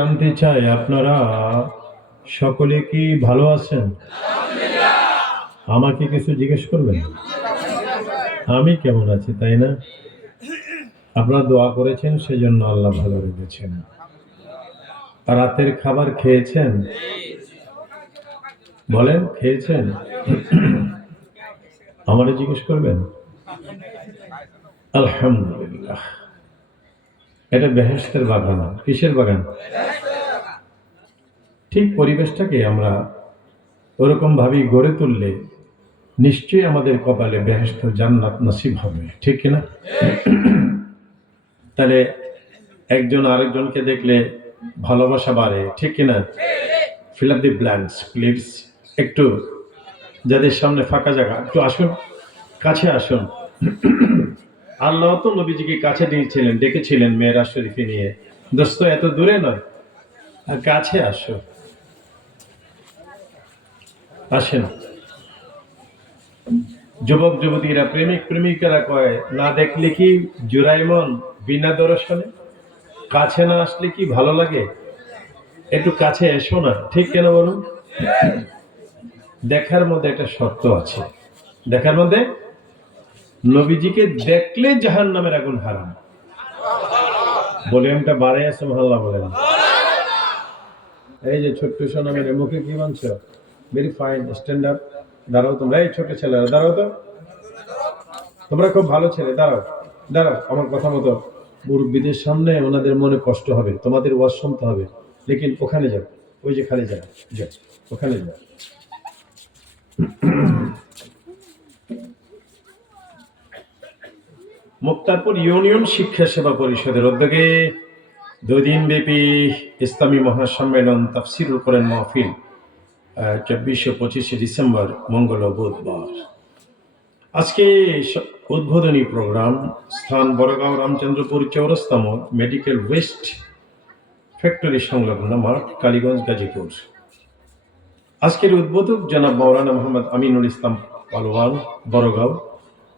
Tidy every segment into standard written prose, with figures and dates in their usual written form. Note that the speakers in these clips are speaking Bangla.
জানতে চাই আপনারা সকলে কি ভালো আছেন? আমাকে কিছু জিজ্ঞেস করবেন? আমি কেমন আছি, তাই না? আপনারা দোয়া করেছেন, সেজন্য আল্লাহ ভালো রেখেছেন। রাতের খাবার খেয়েছেন? বলেন, খেয়েছেন? আমারে জিজ্ঞেস করবেন? আলহামদুলিল্লাহ। এটা বেহেশতের বাগান। কিসের বাগান? ঠিক পরিবেশটাকে আমরা ওরকম ভাবেই গড়ে তুললে নিশ্চয়ই আমাদের কপালে বেহেশত জান্নাত নসিব হবে, ঠিক কিনা? তাহলে একজন আরেকজনকে দেখলে ভালোবাসা বাড়ে, ঠিক কিনা? Fill up the blanks please. একটু যাদের সামনে ফাঁকা জায়গা, একটু আসুন, কাছে আসুন। আল্লাহ তো নবীজিকে কাছে নিয়েছিলেন, ডেকেছিলেন মেরাজ শরীফে নিয়ে। দোস্ত, এত দূরে নয়, কাছে আসো, আসেন। যুবক যুবতীরা, প্রেমিক প্রেমিকারা কয়, না দেখলে কি জুড়াই মন বিনা দর্শনে? কাছে না আসলে কি ভালো লাগে? একটু কাছে এসো না, ঠিক কেন বলুন? দেখার মধ্যে একটা শর্ত আছে। দেখার মধ্যে নবীজিকে দেখলে জাহান্নামের আগুন হারাম। ভলিউমটা বাড়ে আছে, মহল্লা বলেন। এই যে ছোট্ট সোনা মেরে মুখে কি মানছো? Very fine, stand up. দাঁড়াও তোমরা, এই ছোট ছেলেরা দাঁড়াও তো। তোমরা খুব ভালো ছেলে, দাঁড়াও দাঁড়াও আমার কথা মতো। মুরব্বীদের সামনে ওনাদের মনে কষ্ট হবে, তোমাদের ওয়াজ শুনতে হবে। লেকিন ওখানে যাও, ওই যে খালি যাও, যাও ওখানে যাও। মুক্তারপুর ইউনিয়ন শিক্ষা সেবা পরিষদের উদ্যোগে 2 দিন ব্যাপী ইসলামী মহাসম্মেলন তাফসিরুল কোরআন মাহফিল 24 ও 25 ডিসেম্বর মঙ্গল ও বুধবার। আজকে উদ্বোধনী প্রোগ্রাম। স্থান বড়গাঁও রামচন্দ্রপুর চৌরাস্তা মোড়, মেডিকেল ওয়েস্ট ফ্যাক্টরি সংলগ্ন মাঠ, কালীগঞ্জ, গাজীপুর। আজকের উদ্বোধক জনাব মাওলানা মোহাম্মদ আমিনুল ইসলাম পালোয়ান, বড়গাঁও।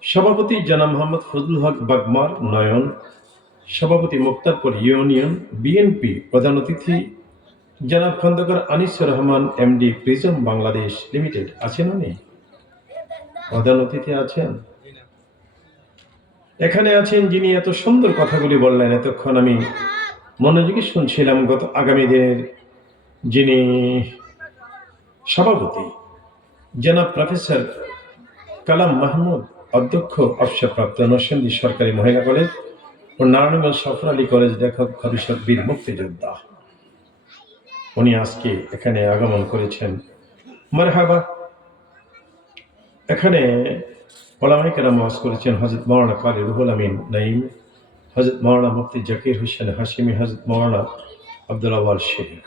সভাপতি জনাব মোহাম্মদ ফজলুল হক বাগমার, নয়ন। সভাপতি মুক্তারপুর ইউনিয়ন বিএনপি। প্রধান অতিথি জনাব Khandakar Anisur Rahman, MD, Prism Bangladesh limited. আছেন উনি? প্রধান অতিথি আছেন? এখানে আছেন যিনি এত সুন্দর কথাগুলি বললেন, এতক্ষণ আমি মনোযোগী শুনছিলাম। আগামী দিনের যিনি সভাপতি জনাব প্রফেসর কালাম মাহমুদ, অধ্যক্ষ অবসরপ্রাপ্ত নরসিংদী সরকারি মহিলা কলেজ ও নারায়ণগঞ্জ সফর আলী কলেজ লেখক ভবিষ্যৎ বীর মুক্তিযোদ্ধা। উনি আজকে এখানে আগমন করেছেন। মারহাবা। এখানে ওলামায়ে কেরাম ওয়াজ করেছেন হযরত মাওলানা কারি রুহুল আমিন নাঈম, হযরত মাওলানা মুফতি জাকির হোসেন হাশিমি, হযরত মাওলানা আব্দুল আওয়াল শেখ।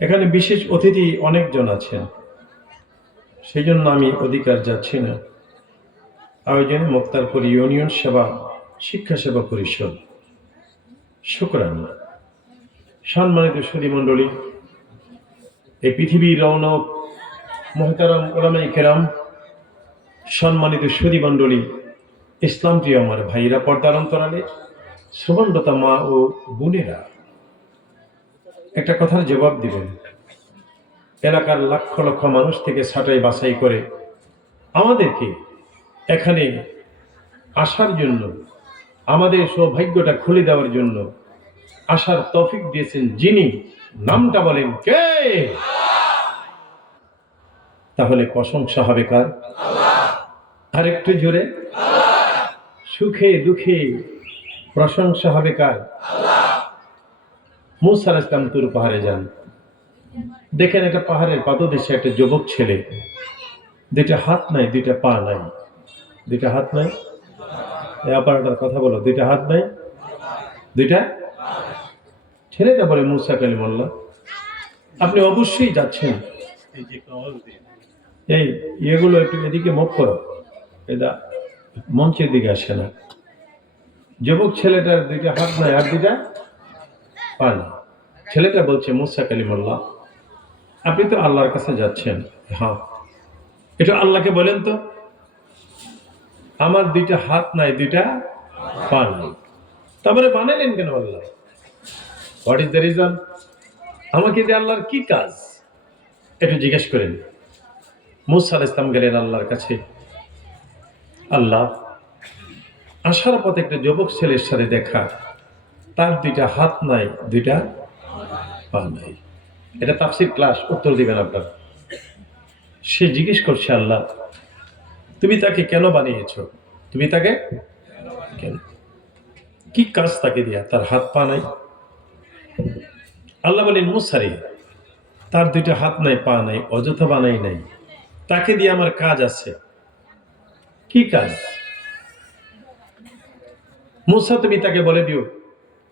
এখানে বিশেষ অতিথি অনেকজন আছেন, সেই জন্য আমি অধিকার যাচ্ছি না। আয়োজনে মুক্তারপুর ইউনিয়ন সেবা শিক্ষা সেবা পরিষদ। শুকরান। সম্মানিত সুধী মণ্ডলী, এই পৃথিবীর রৌনক মুহতারাম ওলামায়ে কেরাম, সম্মানিত সুধী মণ্ডলী, ইসলাম প্রিয় আমার ভাইরা, পর্দার অন্তরালে সুবর্ণতা মা ও বোনেরা, একটা কথার জবাব দিবেন। এলাকার লক্ষ লক্ষ মানুষ থেকে ছাঁটাই বাছাই করে আমাদেরকে এখানে আসার জন্য, আমাদের সৌভাগ্যটা খুলে দেওয়ার জন্য আসার তৌফিক দিয়েছেন যিনি, নামটা বলেন কে? তাহলে প্রশংসা হবে কার? আর একটু জোরে। সুখে দুঃখে প্রশংসা হবে কার? মুসা আলাইহিস সালাম তুর পাহাড়ে যান, দেখেন একটা পাহাড়ের পাদদেশে একটা যুবক ছেলে, 2টা হাত নাই, 2টা পা নাই। 2টা হাত নাই, এই অপারেটর কথা বলো, 2টা হাত নাই, 2টা। ছেলেটা বলে, মুসা কালিমুল্লাহ, আপনি অবশ্যই যাচ্ছেন, এই এগুলো একটু এদিকে মুখ করো, এটা মঞ্চের দিকে আসে না। যুবক ছেলেটার 2টা হাত নাই আর 2টা পা নাই। ছেলেটা বলছে, মুসা কালিমুল্লাহ, আপনি তো আল্লাহর কাছে যাচ্ছেন। হ্যাঁ, এটা আল্লাহকে বলেন তো, আমার 2টা হাত নাই, 2টা পা নাই, তারপরে বানালেন কেন আল্লাহ? What is the reason? আমাকে দিয়ে আল্লাহর কি কাজ একটু জিজ্ঞেস করেন। মুসা আলাইহিস সালাম গেলেন আল্লাহর কাছে। আল্লাহ, আসার পথে একটা যুবক ছেলের সাথে দেখা, তার দুইটা হাত নাই, দুইটা পা নাই। এটা তাফসীর ক্লাস, উত্তর দিবেন আপনারা। সে জিজ্ঞেস করছে, আল্লাহ তুমি তাকে কেন বানিয়েছো? তুমি তাকে কেন, কি কাজ তাকে দিয়া? তার হাত পা নাই। আল্লাহ বলেন, মুসা রে, তার দুইটা হাত নাই পা নাই অযথা বানাই নাই, তাকে দিয়ে আমার কাজ আছে। কি কাজ? মুসা তুমি তাকে বলে দিও,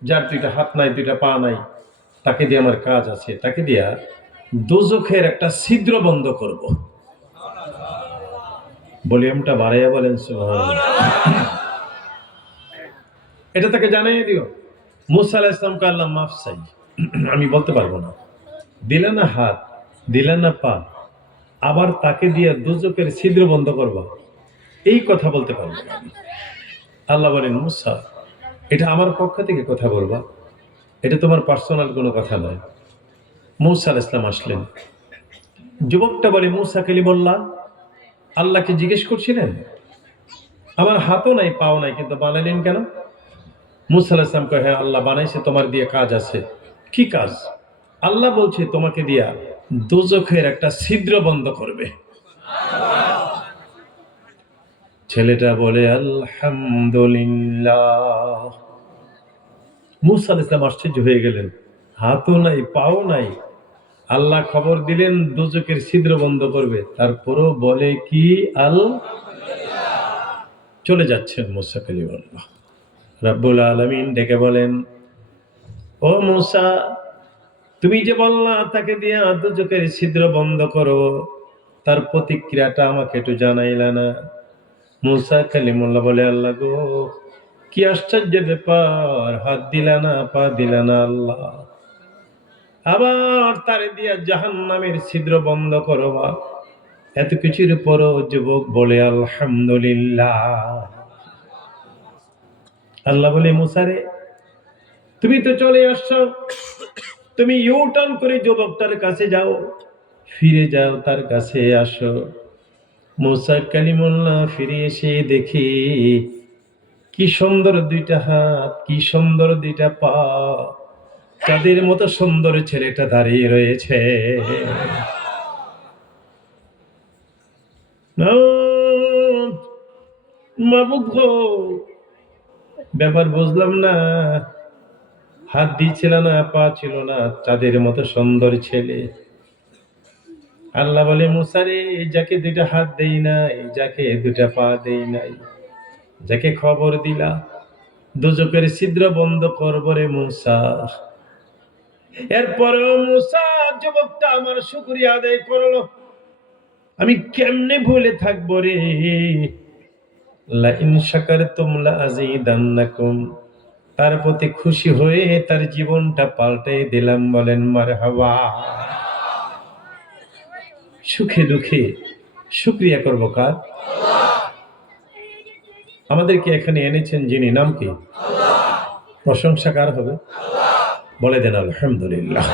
যার দুইটা হাত নাই দুইটা পা নাই, তাকে দিয়ে আমার কাজ আছে, তাকে দিয়া দোজখের একটা ছিদ্র বন্ধ করব। ভলিউমটা বাড়াইয়া বলেন সুবহানাল্লাহ। এটা তাকে জানাইয়া দিও। মুসা আলাইহিস সালামকে আল্লাহ মাফ চাই, আমি বলতে পারবো না। দিলে না হাত, দিলে না পা, আবার তাকে দিয়ে দোজখের ছিদ্র বন্ধ করবা, এই কথা বলতে পারবো না আমি। আল্লাহ বলেন, মুসা এটা আমার পক্ষ থেকে কথা বলবা, এটা তোমার পার্সোনাল কোনো কথা নয়। মুসা আলাইহিস সালাম আসলেন। যুবকটা বলে, মুসা কালিমুল্লাহ, আল্লাহকে জিজ্ঞেস করছিলেন আমার হাতও নাই পাও নাই, কিন্তু বানালেন কেন? মুসা আলাইহিস সালাম কয়, হ্যাঁ আল্লাহ বানাইছে, তোমার দিয়ে কাজ আছে। কি কাজ? আল্লাহ বলছে তোমাকে দিয়া দোজখের একটা ছিদ্র বন্ধ করবে। ছেলেটা বলে আলহামদুলিল্লাহ। মুসা আলাইহিস সালাম আশ্চর্য হয়ে গেলেন, হাতও নাই পাও নাই, আল্লাহ খবর দিলেন দোজখের ছিদ্র বন্ধ করবে, তারপরও বলে কি চলে যাচ্ছেন মুসা কালিমুল্লাহ। রাব্বুল আলামিন ডেকে বলেন, ও মুসা, তুমি যে বললা তাকে দিয়ে দোজখের ছিদ্র বন্ধ করো, তার প্রতিক্রিয়াটা আমাকে একটু জানাইলা না। মুসা কালিমুল্লাহ বলে, আল্লাহ গো, কি আশ্চর্য ব্যাপার, হাত দিলা না পা দিলা না আল্লাহ, আবার তারে দিয়া জাহান্নামের ছিদ্র বন্ধ করবা। এত কিছুর পরও যুবক বলে আলহামদুলিল্লাহ। আল্লাহ বলে, মুসা রে, তুমি তো চলে আসছো, তুমি ইউ টার্ন করে যুবকটার কাছে যাও, ফিরে যাও, তার কাছে আসো। মুসা কালিমুল্লাহ ফিরে এসে দেখি কি সুন্দর দুইটা হাত, কি সুন্দর দুইটা পা, চাঁদের মতো সুন্দর ছেলেটা দাঁড়িয়ে রয়েছে। মাবুদ গো, ব্যাপার বুঝলাম না, হাত দিয়েছিল না পা ছিল না, চাঁদের মতো সুন্দর ছেলে। আল্লাহ বলে, মুসা রে, যাকে দুইটা হাত দেই নাই, যাকে দুইটা পা দেই নাই, যাকে খবর দিলা দোজখের ছিদ্র বন্ধ করব রে মুসা, এরপরেও মুসা যুবকটা আমার শুকরিয়া আদায় করলো, আমি কেমনে ভুলে থাকবো রে। লা ইন শাকারতুম লা আযীদান্নাকুম, তার প্রতি খুশি হয়ে তার জীবনটা পাল্টে দিলাম। বলেন মারহাবা। সুখে দুঃখে শুকরিয়া করব কার? আমাদেরকে এখানে এনেছেন যিনি, নাম কি? প্রশংসা কার হবে? বলে দেন আলহামদুলিল্লাহ।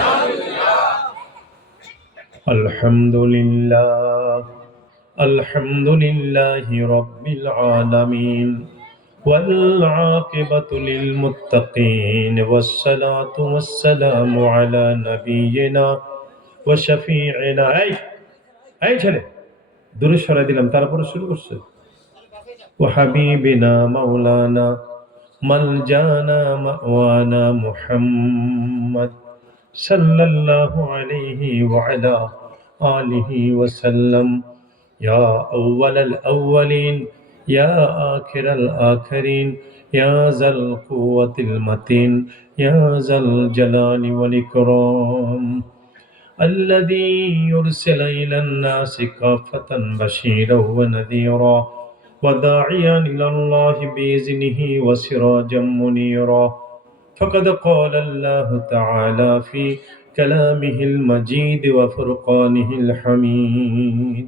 আলহামদুলিল্লাহ, আলহামদুলিল্লাহি রাব্বিল আলামিন, ওয়াল আকিবাতু লিল মুত্তাকিন, ওয়াস সালাতু ওয়াস সালামু আলা নাবিয়িনা ওয়া শাফিঈনা। এই ছেলে, দূরে সরাই দিলাম, তারপরে শুরু করছে। ওয়া হাবিবিনা মাওলানা মালজানা মাওয়ানা মুহাম্মদ সাল্লাল্লাহু আলাইহি ওয়া আলা আলিহি ওয়া সাল্লাম। ইয়া আউওয়ালাল আউওয়ালিন, ইয়া আখিরাল আখিরিন, ইয়া যাল কুওয়াতিল মাতিন, ইয়া যাল জালালি ওয়াল ইকরাম। الذي يرسل إلى الناس كافة بشيرا ونذيرا وداعيا إلى الله بإذنه وسراجا منيرا. فقد قال الله تعالى في كلامه المجيد وفرقانه الحميد.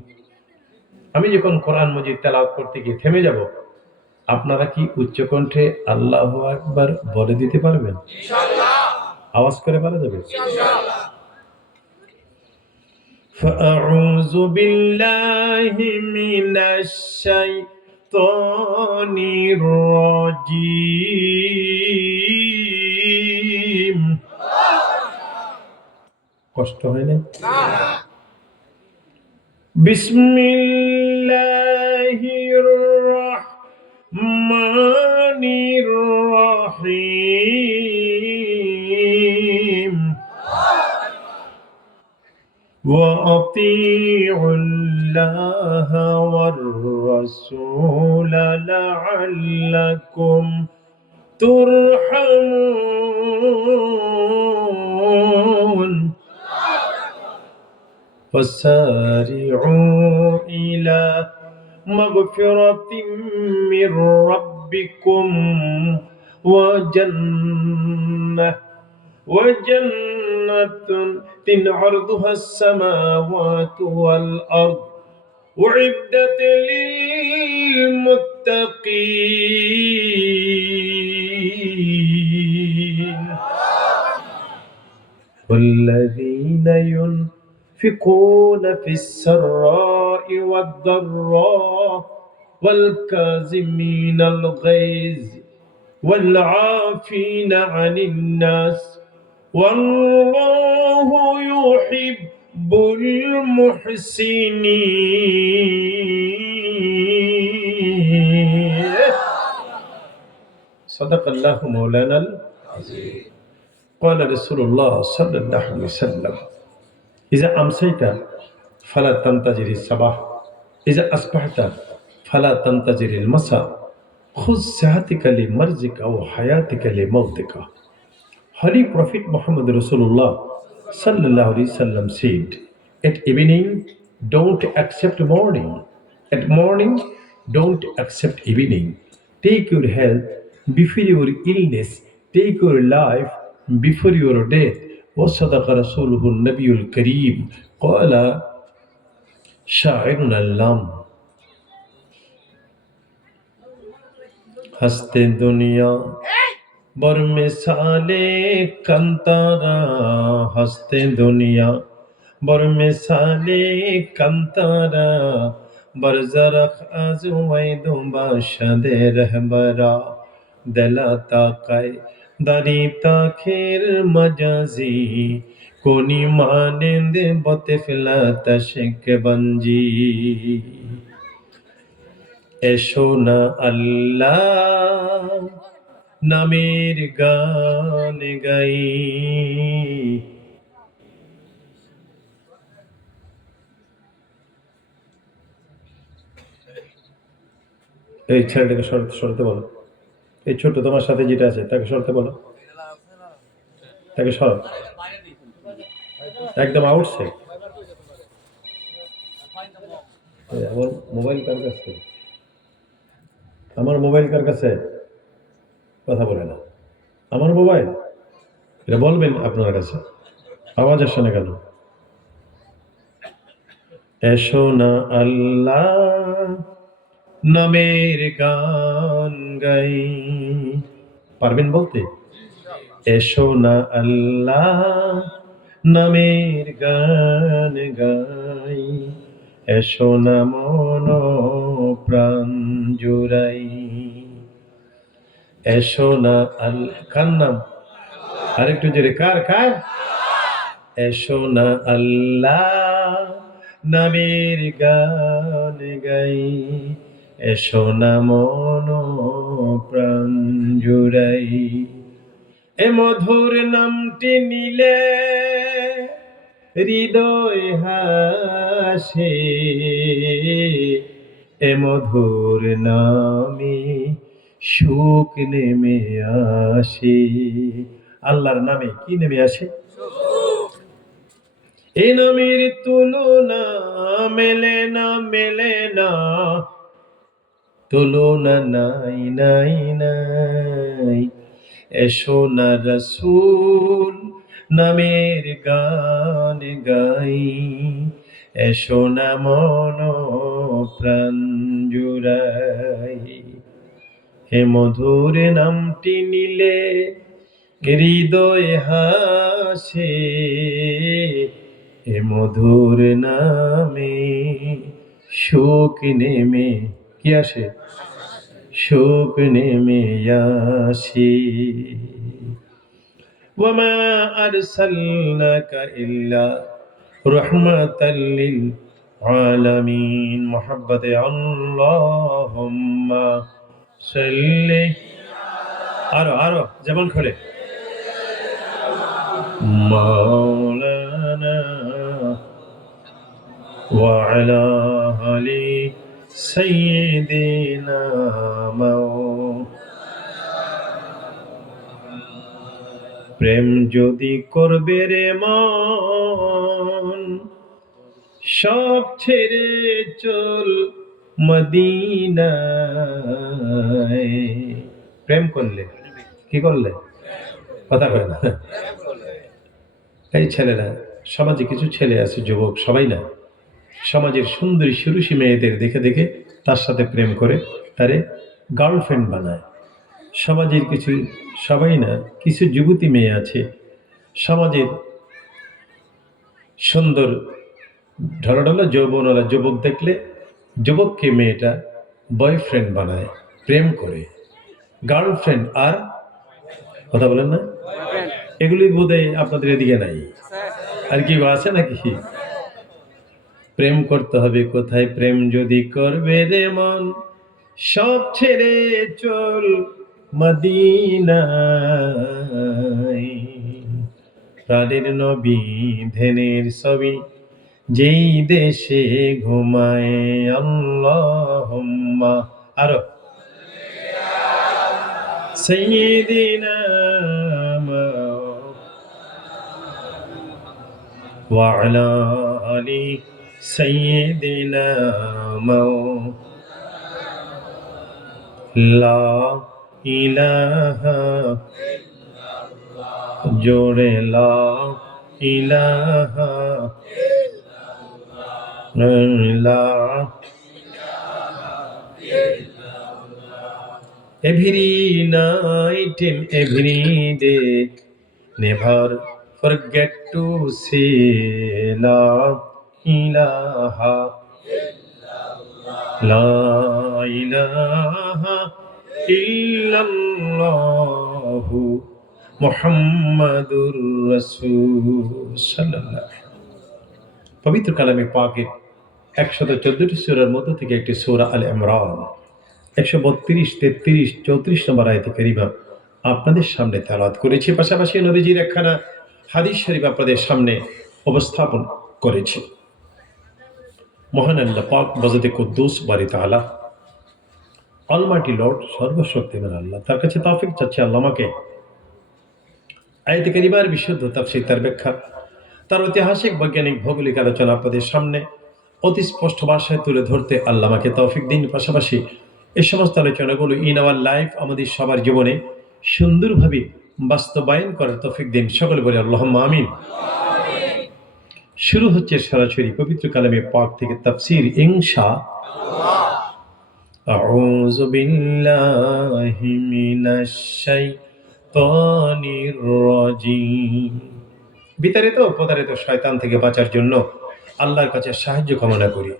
আমি যখন কোরআন মজিদ তেলাওয়াত করতে গিয়ে থেমে যাব, আপনারা কি উচ্চকণ্ঠে আল্লাহু আকবার বলে দিতে পারবেন? ইনশাআল্লাহ। আওয়াজ করে পারা যাবে ইনশাআল্লাহ। فأعوذ بالله من الشيطان الرجيم কষ্ট হয় না বিসমিল্লাহির রহমানির রহিম وأطيعوا الله والرسول لعلكم ترحمون فسارعوا إلى مغفرة من ربكم وجنة عرضها السماوات والأرض أعدت للمتقين والذين ينفقون في السراء والضراء والكاظمين الغيظ والعافين عن الناس والله يحب المحسنين صدق الله مولانا العظيم قال رسول الله صلى الله عليه وسلم إذا أمسيت فلا تنتظر الصباح إذا أصبحت فلا تنتظر المساء خذ صحتك لمرزك أو حياتك لموتك. Holy Prophet Muhammad Rasulullah sallallahu alaihi wasallam said, at evening don't accept morning, at morning don't accept evening. Take your health before your illness, take your life before your death. وصدق رسوله النبي الكريم قال شاعرنا اللام हंसते दुनिया बर मिसाले कंतारा हंसते दुनिया बर मिसाले कंतारा बर जरख आजुवैदु बाशदे रहबरा दला ताकाय दारी ताखिर मजाजी कोनी मानिंद बतफिला तशक बंजी এসো না আল্লাহ নামের গান গাই এই ছেলেটাকে সরতে সরতে বলো এই ছোট তোমার সাথে যেটা আছে তাকে সরতে বলো তাকে সর একদম আউটসে আমার মোবাইল কার কাছে আমার মোবাইল কার কাছে কথা বলে না আমার মোবাইল এটা বলবেন আপনার কাছে আওয়াজ আসে না কেন এসো না আল্লাহ নামের গান গাই পারবেন বলতে এসো না আল্লাহ নামের গান গাই এসো না মন প্রাণ জুড়াই এসো না কার নাম আরেকটু জোরে কার কার এসো না আল্লাহ নামের গান গাই এসো না মন প্রাণ জুড়াই এ মধুর নামটি নিলে হৃদয় হাসে এ মধুর নামে সুখ নেমে আসে আল্লাহর নামে কি নেমে আসে এ নামের তুলনা মেলে না মেলে না তুলনা নাই নাই নাই এসো না রাসূল নামের গান গাই এসো না মন প্রাণ জুড়াই হে মধুর নামটি নিলে হৃদয়ে হাসে এ মধুর নামে, শোক নেমে কি আসে, শোক নেমে আসে। ওয়ামা আরসালনাকা ইল্লা রাহমাতাল লিল আলামিন। মুহাব্বতে আল্লাহুম্মা সাল্লি, আরো আরো যেমন করে মাওলানা ওয়া আলা আলি সাইয়্যিদিনা প্রেম যদি করবে রে মন, সব ছেড়ে চল মদিনায়। প্রেম করলে কি করলে, কথা কয় না। এই ছেলেরা, সমাজে কিছু ছেলে আছে, যুবক সবাই না, সমাজের সুন্দরী সুরুষী মেয়েদের দেখে দেখে তার সাথে প্রেম করে তারে গার্লফ্রেন্ড বানায়। সমাজের কিছু, সবাই না, কিছু যুবতী মেয়ে আছে সমাজের সুন্দর ঢলঢল যৌবনওয়ালা যুবক দেখলে যুবককে মেয়েটা বয়ফ্রেন্ড বানায়, প্রেম করে, গার্লফ্রেন্ড আর কথা বলেন না, এগুলি বোধহয় আপনাদের এদিকে নাই, আর কি আছে নাকি? প্রেম করতে হবে কোথায়? প্রেম যদি করবে রে মন, সব ছেড়ে চল মদিনায়। প্রাণের নবী ধ্যানের ছবি যেই দেশে ঘুমায়। আল্লাহুম্মা, আরো সাইয়্যিদিনা ওয়া আলা আলি সাইয়্যিদিনা লা ইলাহা, জোরে লা ইলাহা লা। Every night and every day, never forget to say La ilaha, La ilaha illallahu Muhammadur Rasul sallallahu। পবিত্র কালামে পাকের 114টি সূরার মধ্য থেকে একটি সূরা আল ইমরান 132, 33, 34 নম্বর আয়াতে কারিমা আপনাদের সামনে তেলাওয়াত করেছি। পাশাপাশি নবীজির একখানা হাদিস শরীফ আপনাদের সামনে উপস্থাপন করেছি। মহান আল্লাহ পাক বজতে কুদ্দুস বারি তাআলা, অলমাইটি লর্ড, সর্বশক্তিমান আল্লাহ, তার কাছে তৌফিক চাচ্ছি আল্লাহ আমাকে আয়াতে কারিমার বিশুদ্ধ তাফসীর, তার ব্যাখ্যা, তার ঐতিহাসিক বৈজ্ঞানিক ভৌগোলিক আলোচনা আপনাদের সামনে অতি স্পষ্ট ভাষায় তুলে ধরতে আল্লাহ আমাকে তৌফিক দিন। পাশাপাশি এই সমস্ত আলোচনাগুলো ইন আওয়ার লাইফ, আমাদের সবার জীবনে সুন্দরভাবে বাস্তবায়ন করার তৌফিক দিন। সকলে বলে আল্লাহুম্মা আমিন। শুরু হচ্ছে সরাসরি পবিত্র কালামে পাক থেকে তাফসীর ইনশাআল্লাহ। আউযু বিল্লাহি মিনাশ শাইতানির রাজীম। বিতাড়িত ও প্রতারিত শয়তান থেকে বাঁচার জন্য আল্লাহর কাছে সাহায্য কামনা করি।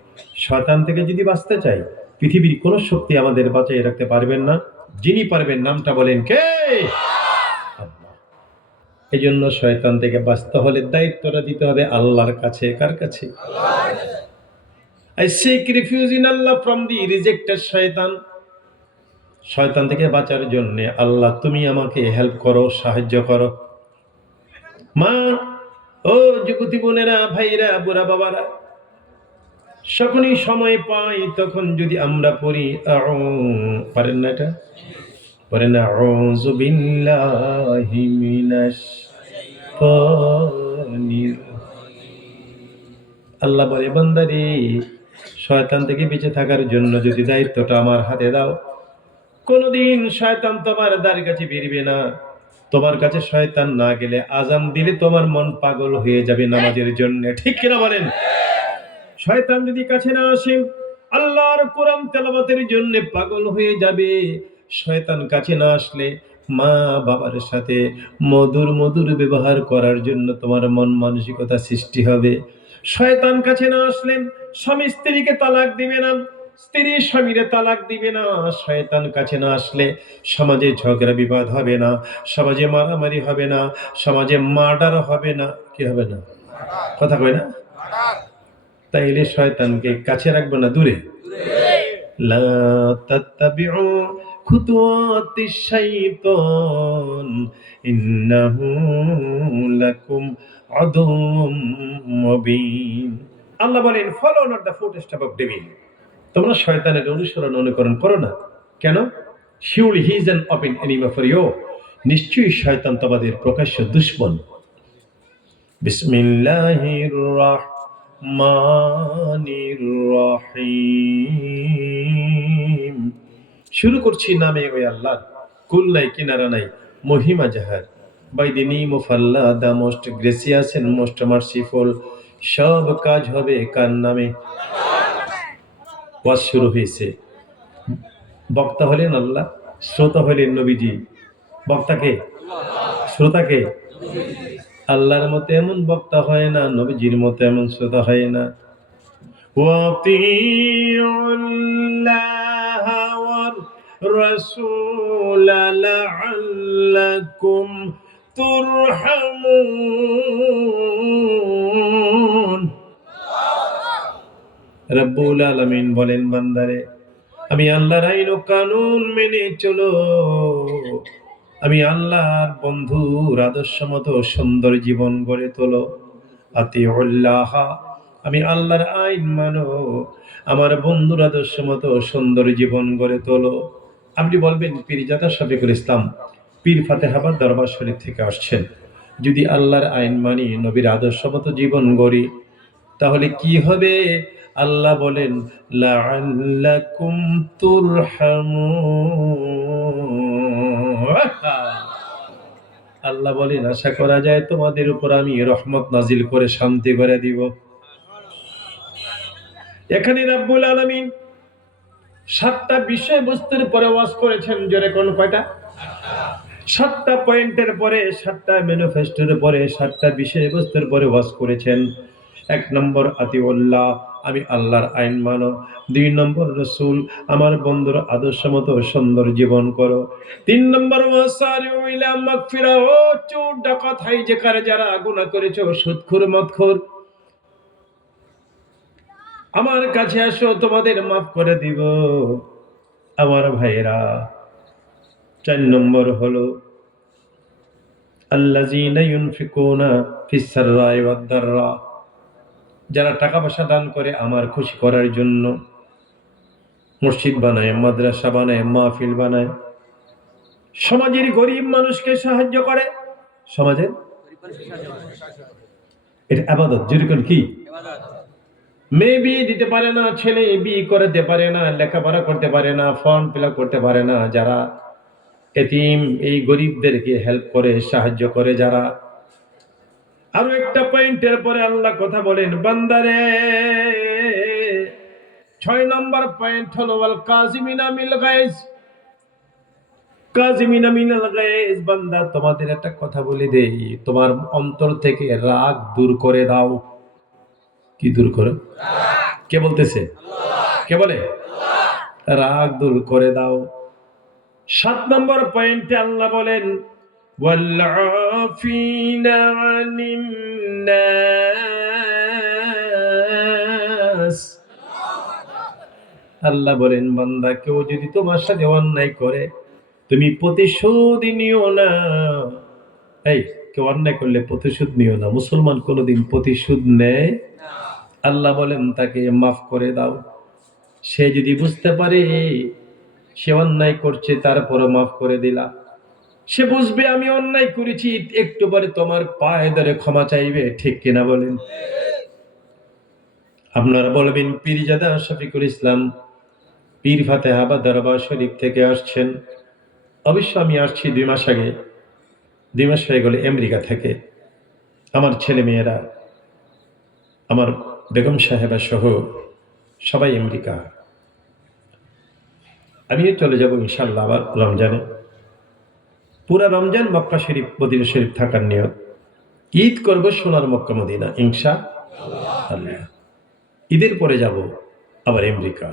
শয়তান থেকে যদি বাঁচতে চাই, পৃথিবীর কোন শক্তি আমাদের বাঁচিয়ে রাখতে পারবেন না। যিনি পারবেন নামটা বলেন কে? আল্লাহ। এই জন্য শয়তান থেকে বাঁচতে হলে দায়িত্বটা দিতে হবে আল্লাহর কাছে। কার কাছে? আল্লাহর কাছে। I seek refuge in Allah from the rejected শয়তান। শয়তান থেকে বাঁচার জন্য আল্লাহ তুমি আমাকে হেল্প করো, সাহায্য করো। মা ও যুবতী বোনেরা, ভাইরা, বুড়া বাবারা, যখনই সময় পাই তখন যদি আমরা পড়ি পারেন না, এটা পড়েন আউযু বিল্লাহি মিনাশ শাইতানির। আল্লাহ বলে বান্দারে, শয়তান থেকে বেঁচে থাকার জন্য যদি দায়িত্বটা আমার হাতে দাও, কোনদিন শয়তান তোমার দ্বার কাছে বেরবে না। তোমার কাছে শয়তান না গেলে আজান দিলে তোমার মন পাগল হয়ে যাবে নামাজের জন্য। ঠিক কিনা বলেন? শয়তান যদি কাছে না আসে, আল্লাহর কোরআন তেলাওয়াতের জন্য পাগল হয়ে যাবে। শয়তান কাছে না আসলে মা বাবার সাথে মধুর মধুর ব্যবহার করার জন্য তোমার মন মানসিকতা সৃষ্টি হবে। শয়তান কাছে না আসলে স্বামী স্ত্রীকে তালাক দিবে না, স্ত্রী স্বামীরে তালাক দিবে না। শয়তান কাছে না আসলে সমাজে ঝগড়া বিবাদ হবে না, সমাজে মারামারি হবে না, সমাজে মার্ডার হবে না। কি হবে না? কথা কয় না? তাইলে শয়তানকে কাছে রাখবো না দূরে? লা তাত্তাবিউ খুতুওয়াতিশ শাইতান ইন্নাহু লাকুম আদুউম মুবিন। আল্লাহ বলেন, follow not the footstep of devil. তোমরা শয়তানের অনুসরণ অনুকরণ করো না। কেন? Surely he is an open enemy for you. নিশ্চয়ই শয়তান তোমাদের প্রকাশ্য দুশমন। বিসমিল্লাহির রাহমানির রহিম। শুরু করছি নামে ওই আল্লাহর, কুল নাই কিনারা নাই, মহিমা যাহার। By the name of Allah, the most gracious and most merciful. সব কাজ হবে কার নামে? ওয়াজ শুরু হয়েছে। বক্তা হলেন আল্লাহ, শ্রোতা হলেন নবীজি। বক্তাকে, শ্রোতাকে। আল্লাহর মতো এমন বক্তা হয় না, নবীজির মতো এমন শ্রোতা হয় না। ওয়াতিউল্লাহ ওয়ার রাসূল লাআল্লাকুম তুরহামুন। রব্বুল আলামিন বলেন, বান্দারে আমি আল্লাহর আইন ও কানুন মেনে চলো। আমি আল্লাহর বন্ধুর আদর্শ মতো সুন্দর জীবন গড়ে তোলো। আতিউল্লাহ, আমি আল্লাহর আইন মানো, আমার বন্ধুর আদর্শ মতো সুন্দর জীবন গড়ে তোলো। আপনি বলবেন, পীরজাদা শফিকুল ইসলাম পীর ফাতেহাবাদ দরবার শরীফ থেকে আসছেন, যদি আল্লাহর আইন মানি, নবীর আদর্শ মতো জীবন গড়ি, তাহলে কি হবে? আল্লাহ বলেন, লাআল্লাকুম তুরহামুন। আল্লাহ বলেন, আশা করা যায় তোমাদের উপর আমি রহমত নাজিল করে শান্তি করে দিব। এখানে রাব্বুল আলামিন 7টা বিষয়বস্তুর পরে ওয়াজ করেছেন। জোরে কোন কয়টা? 7টা পয়েন্টের পরে, 7টা ম্যানিফেস্টোর পরে, 7টা বিষয়বস্তুর পরে ওয়াজ করেছেন। 1 নম্বর আতিউল্লাহ, আমি আল্লাহর আইন মানো। 2 নম্বর রাসূল, আমার বন্ধুর আদর্শ মতো সুন্দর জীবন করো। 3 নম্বর ওয়াসারিউ ইলা মাগফিরা, ও চোর ডাকাত হাইজ্যাকার যারা গুনাহ করেছো, সুদখোর মদখোর, আমার কাছে আসো, তোমাদের মাফ করে দিব। আমার ভাইরা, 4 নম্বর হলো আল্লাযীনা ইউনফিকুনা ফিস সাররাই ওয়াদ দাররা, যারা টাকা পয়সা দান করে আমার খুশি করার জন্য, মসজিদ বানায়, মাদ্রাসা বানায়, মাহফিল বানায়, সমাজের গরিব মানুষকে সাহায্য করে। সমাজের, এটা ইবাদত। যেরকম কি মেয়ে বিয়ে দিতে পারে না, ছেলে বিয়ে করতে পারে না, লেখাপড়া করতে পারে না, ফর্ম ফিল আপ করতে পারে না, যারা এতিম, এই গরিবদেরকে হেল্প করে, সাহায্য করে যারা। আরো একটা পয়েন্টের পরে আল্লাহ কথা বলেন, বান্দারে 6 নম্বর পয়েন্ট হলো ওয়াল কাযিমিনা মিল গায়জ। কাযিমিনা মিনাল গায়জ, বান্দা তোমাদের একটা কথা বলে দেই, তোমার অন্তর থেকে রাগ দূর করে দাও। কি দূর করো? কে বলতেছে? কে বলে? রাগ দূর করে দাও। 7 নম্বর পয়েন্টে আল্লাহ বলেন, ওয়াল আফিনা আনিন নাস। আল্লাহ বলেন, বান্দা কেউ যদি তোমার সাথে অন্যায় করে, তুমি প্রতিশোধ নিও না। এই, কেউ অন্যায় করলে প্রতিশোধ নিও না। মুসলমান কোনোদিন প্রতিশোধ নেয়? আল্লাহ বলেন, তাকে মাফ করে দাও। সে যদি বুঝতে পারে সে অন্যায় করছে, তারপরও মাফ করে দিলা, সে বুঝবে আমি অন্যায় করেছি, একটু পরে তোমার পায়ে ধরে ক্ষমা চাইবে। ঠিক কিনা বলেন? আপনারা বলবেন, পীরজাদা শফিকুল ইসলাম পীর ফাতেহাবাদ দরবার শরীফ থেকে আসছেন। অবশ্য আমি আসছি 2 মাস আগে, 2 মাস হয়ে গেল আমেরিকা থেকে। আমার ছেলে মেয়েরা, আমার বেগম সাহেবা সহ সবাই আমেরিকা। আমিও চলে যাব ইনশাআল্লাহ আবার রমজানে। পুরা রমজান মক্কা শরীফ মদিনা শরীফ থাকার নিয়ত, ঈদ করবো সোনার মক্কা মদিনা ইনশাআল্লাহ। ঈদের পরে যাব আবার আমেরিকা,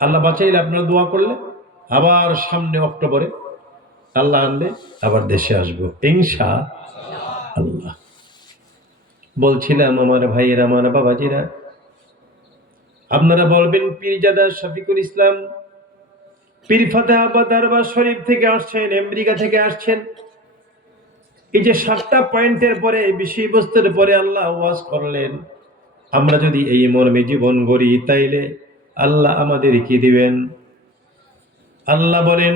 আল্লাহ বাঁচাইলে আপনারা দোয়া করলে আবার সামনে অক্টোবরে আল্লাহ আনলে আবার দেশে আসবো ইনশাআল্লাহ। বলছিলাম আমার ভাইয়েরা, আমার বাবাজিরা, আপনারা বলবেন পীরজাদা শফিকুল ইসলাম পীর ফাতেহাবাদ দরবার শরীফ থেকে আসছেন, আমেরিকা থেকে আসছেন। এই যে 7টা পয়েন্টের পরে, বিষয়বস্তুর পরে আল্লাহ ওয়াজ করলেন, আমরা যদি এই মর্মে জীবন গড়ি তাইলে আল্লাহ আমাদের কি দিবেন? আল্লাহ বলেন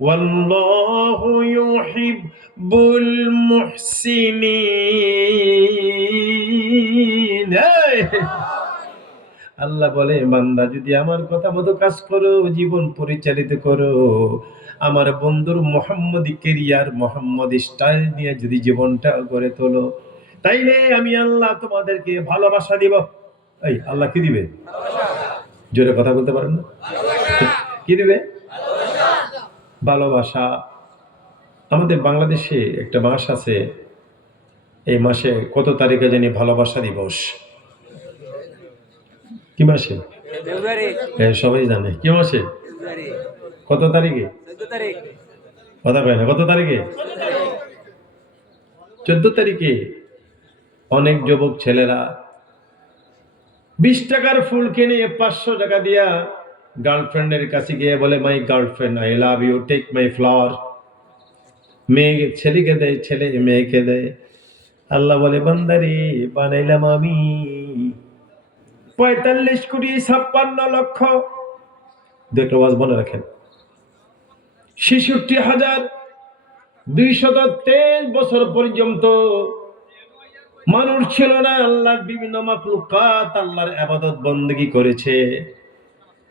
ওয়াল্লাহু ইউহিব্বুল মুহসিনিন। আল্লাহ বলে, বান্দা যদি আমার কথা মতো কাজ করো, জীবন পরিচালিত করো, আমার বন্ধুর মোহাম্মদী কেরিয়ার, মোহাম্মদী স্টাইল নিয়ে যদি জীবনটা গড়ে তোলো, তাইলে আমি আল্লাহ তোমাদেরকে ভালোবাসা দিব। এই আল্লাহ কি দিবে? জোরে কথা বলতে পারেন না? কি দিবে? ভালোবাসা। আমাদের বাংলাদেশে একটা মাস আছে, এই মাসে কত তারিখে জানি ভালোবাসা দিবস? কি মাসে? সবাই জানে কি মাসে, কত তারিখে? কথা কয় না, কত তারিখে? 14 তারিখে। অনেক যুবক ছেলেরা 20 টাকার ফুল কিনে 500 টাকা দিয়া গার্লফ্রেন্ডের কাছে গিয়ে বলে, my girlfriend, I love you, take my flower. মেয়ে ছেলেকে দেয়, ছেলে মেয়েকে দেয়। আল্লাহ বলে, বান্দারে বানাইলাম আমি 45,56,00,000। দুটো ওয়াজ মনে রাখেন, 66,223 বছর পর্যন্ত মানুষ ছিল না, আল্লাহর বিভিন্ন মাখলুকাত আল্লাহর ইবাদত বندگی করেছে।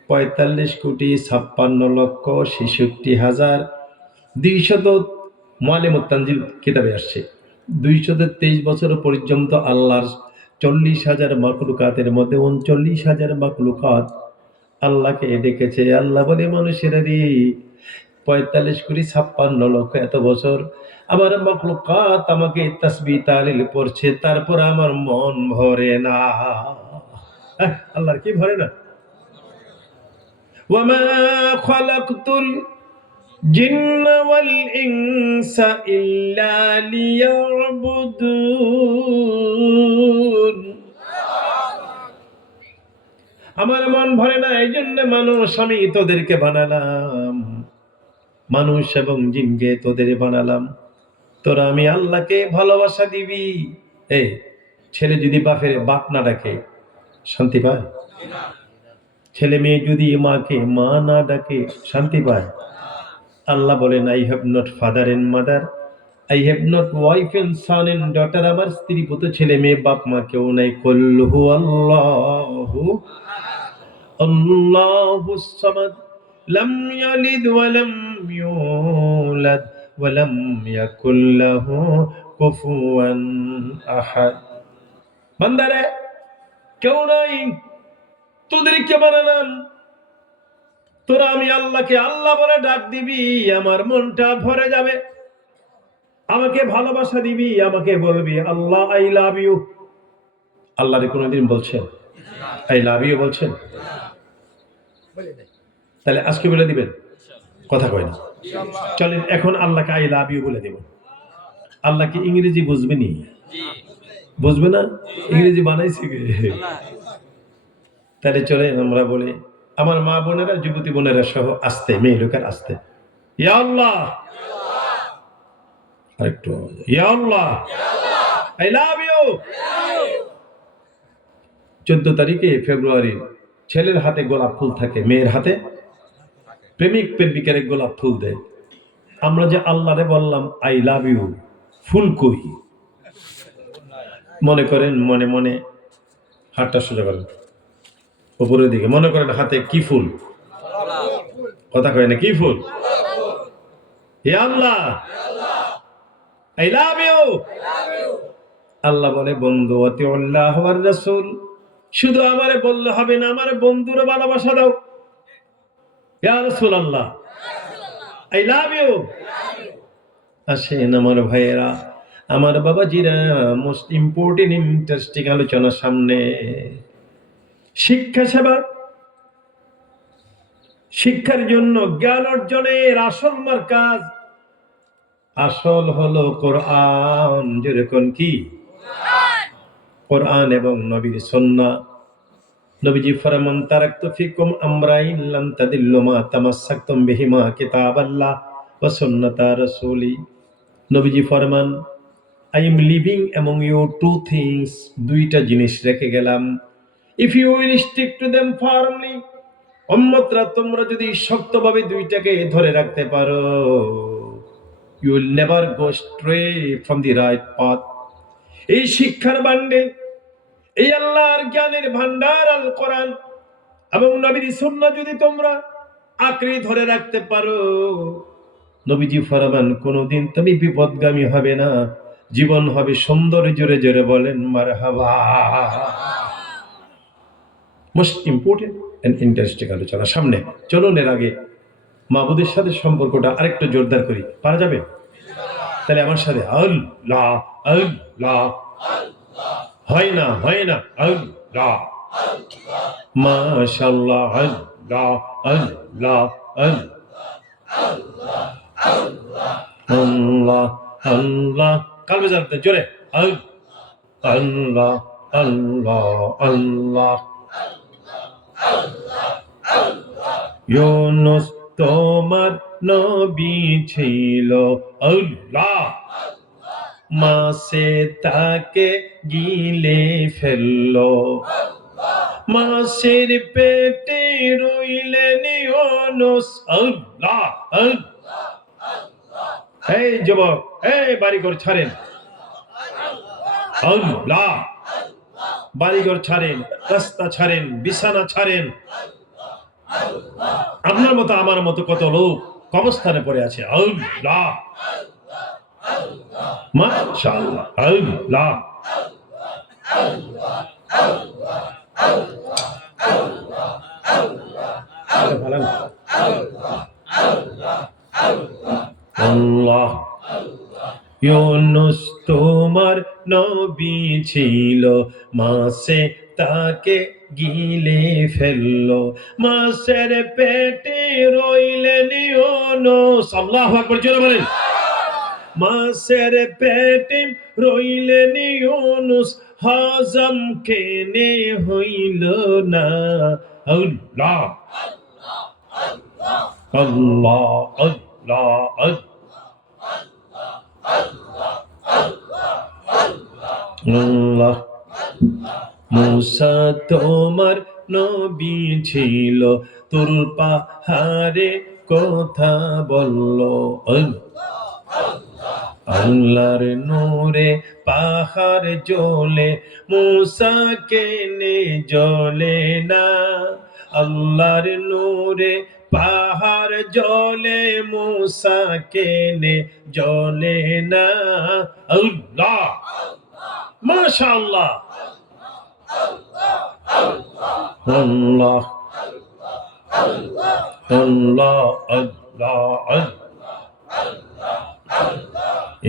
45,56,00,200 মুআল্লিমুত তানজিল কিতাবে আসছে। 223 বছর পর্যন্ত আল্লাহর 40,000 মাখলুকাতের মধ্যে 39,000 মাখলুকাত আল্লাহকে ডেকেছে। আল্লাহ বলে, মানুষেরা রে, 45,56,00,000 এত বছর আমার মাখলুকাত আমাকে তাসবিহ তাহলিল পড়ছে, তারপর আমার মন ভরে না। আল্লাহর কি ভরে না? ওয়ামা খালাকতুল জিন্না ওয়াল ইনসা ইল্লা লিয়াবুদুন। আমার মন ভরে না, এই জন্য মানুষ আমি তোদেরকে বানালাম, মানুষ এবং জিনকে তোদের বানালাম, তোরা আমি আল্লাহকে ভালোবাসা দিবি। এই ছেলে যদি বাপের বাপ না ডাকে শান্তি পায়? ছেলে মেয়ে যদি মাকে মা না ডাকে শান্তি পায়? আল্লাহ বলেন, I have not father and mother, I have not wife and son and daughter. আমার স্ত্রী পুত্র ছেলে মেয়ে বাপ মা কেউ নাই। কুল হু আল্লাহু আল্লাহুস সামাদ লাম ইয়ালিদ ওয়া লাম ইউলাদ ওয়া লাম ইয়াকুল লাহু কুফুয়ান আহাদ। বান্দারে, কেউ নাই, তোদেরকে বানালাম, তোরা আমি আল্লাহকে আল্লাহ বলে ডাক দিবি, আমার মনটা ভরে যাবে, আমাকে ভালোবাসা দিবি, আমাকে বলবি আল্লাহ আই লাভ ইউ। আল্লাহরে কোনোদিন বলছেন আই লাভ ইউ? বলছেন? তাহলে আজকে বলে দিবেন? কথা কয় না। চলেন এখন আল্লাহকে আই লাভ ইউ বলে দিব। আল্লাহ কি ইংরেজি বুঝবেনি? বুঝবে না? ইংরেজি বানাইছে কে? তাহলে চলেন আমরা বলি, আমার মা বোনেরা, যুবতী বোনেরা সহ আস্তে, মেয়ে লোকের আস্তে, ইয়া আল্লাহ। আরেকটু, ইয়া আল্লাহ আই লাভ ইউ। 14 তারিখে ফেব্রুয়ারি ছেলের হাতে গোলাপ ফুল থাকে, মেয়ের হাতে প্রেমিক প্রেমিকের গোলাপ ফুল দেয়। আমরা যে আল্লাহরে বললাম আই লাভ ইউ, ফুল কই? মনে করেন মনে মনে হাতটা সোজা করেন উপরের দিকে, মনে করেন হাতে কি ফুল? কথা কয় না, কি ফুল? হে আল্লাহ আই লাভ ইউ। আল্লাহ বলে, বন্ধু আতিউল্লাহ ওয়ার রাসূল, শুধু আমারে বললে হবে না, আমার বন্ধুরে ভালোবাসা দাও। ইয়া রাসূলুল্লাহ, আই লাভ ইউ। আসেন আমার ভাইয়েরা, আমার বাবাজিরা, মোস্ট ইম্পর্টেন্ট ইন্টারেস্টিং আলোচনা সামনে। শিক্ষা সেবা, শিক্ষার জন্য জ্ঞান অর্জনের আসল মার্কাজ, আসল হলো কোরআন। যেরকম কি কোরআন এবং নবীর সুন্নাহ। নবীজি ফরমান তারাকতু ফিকুম আমরাইন লাম তাদিল্লু মা তামাসসাকতুম বিহিমা কিতাবাল্লাহ ওয়া সুন্নাতা রাসূলি। নবীজি ফরমান I am living among you two things, দুইটা জিনিস রেখে গেলাম। If you will stick to them firmly, উম্মতরা তোমরা যদি শক্তভাবে দুইটাকে ধরে রাখতে পারো, you will never go stray from the right path. এই শিক্ষার বান্ডেল, এই আল্লাহর জ্ঞানের ভান্ডার আল কোরআন এবং নবীর সুন্নাহ যদি তোমরা আঁকড়ে ধরে রাখতে পারো, নবীজি ফরমান কোনোদিন তুমি বিপদগামী হবে না, জীবন হবে সুন্দর। জোরে জোরে বলেন মারহাবা। মোস্ট ইম্পর্টেন্ট এন্ড ইন্টারেস্টিং আলোচনা সামনে। চলুন এর আগে মাবুদের সাথে সম্পর্কটা আরেকটু জোরদার করি, পারা যাবে? তাহলে আমার সাথে আল্লাহ আল্লাহ, হয় না হয় না, আল্লাহ মাশাআল্লাহ, আল্লাহ আল্লাহ আল্লাহ আল্লাহ, কালবে জানতে জোরে আল্লাহ আল্লাহ আল্লাহ। ইউনুস তোমার নবী ছিল, আল্লাহ মাছে তাকে গিলে ফেললো, মাছের পেটে রইলেন ইউনুস, আল্লাহ আল্লাহ। এই যুবক, এই বাড়িঘর ছাড়েন, আল্লাহ বাড়িঘর ছাড়েন, রাস্তা ছাড়েন, বিছানা ছাড়েন। আপনার মতো আমার মতো কত লোক কবরস্থানে পড়ে আছে, আল্লাহ মাশাআল্লাহ, আল্লাহ আল্লাহ। ইউনুস তোমার নবী ছিল, মাছে তাকে গিলে ফেললো, মাছের পেটে রইলেন ইউনুস, আল্লাহু আকবার জোরে বলেন। মাছের পেটে রইলেন ইউনুস, হজম কেনে হইল না, আল্লাহ আল্লাহ আল্লাহ আল্লাহ। মূসা তোমার নবী ছিল, তুর পাহাড়ে কথা বলল, আল্লাহর নূরে পাহাড় জ্বলে, মূসা কেনে জ্বলে না, আল্লাহর নূরে পাহাড় জ্বলে, মূসা কেনে জ্বলে না, আল্লাহ মাশাআল্লাহ আল্লাহ আল্লাহ আল্লাহ।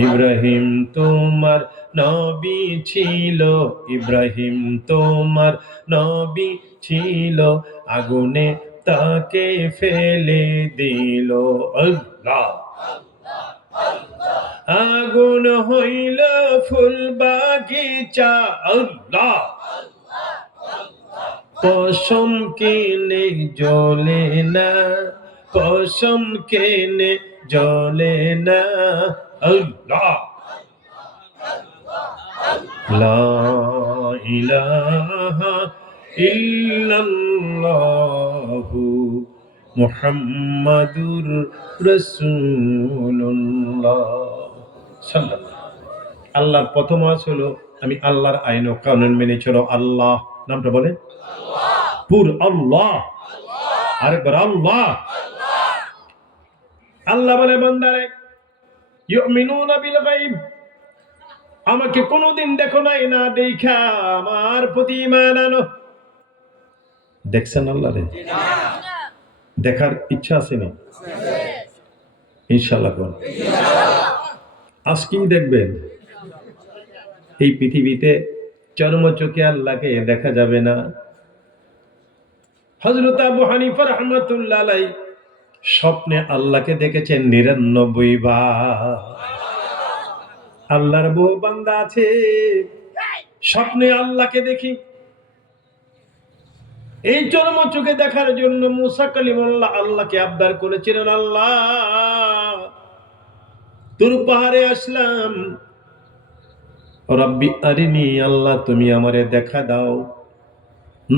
ইব্রাহিম তোমার নবী ছিল, ইব্রাহিম তোমার নবী ছিল, আগুনে তাকে ফেলে দিল, আল্লাহ আগুন হইল ফুল বাগিচা, আল্লাহ পশম কেনে জ্বলে না, পশম কেনে জ্বলে না, আল্লাহ লা ইলাহা ইল্লাল্লাহু মুহাম্মাদুর রাসূলুল্লাহ সাল্লাল্লাহু। আল্লাহর প্রথম ওয়াজ হলো আমি আল্লাহর আইন ও কানুন মেনে চলো। আল্লাহ নামটা বলে পুর আল্লাহ, আরেকবার আল্লাহ। আল্লাহ বলে বান্দারে ইউমিনুনা বিল গায়ব, আমাকে কোনোদিন দেখো নাই, না দেখা আমার প্রতি ঈমান আনো। দেখছেন আল্লাহরে? দেখার ইচ্ছা আছে না? ইনশাআল্লাহ কোন আজকেই দেখবেন এই পৃথিবীতে চর্মচোখে আল্লাহকে দেখা যাবে না। হযরত আবু হানিফা রাহমাতুল্লাহ আলাইহি স্বপ্নে আল্লাহকে দেখেছেন ৯৯ বার। আল্লাহর বহু বান্দা আছে স্বপ্নে আল্লাহকে দেখি। এই চর্মচোখে দেখার জন্য মুসা কালিমুল্লাহ আল্লাহকে আবদার করেছিলেন, আল্লাহ তুর পাহাড়ে আসলাম, রব্বি আরিনি, আল্লাহ তুমি আমারে দেখা দাও,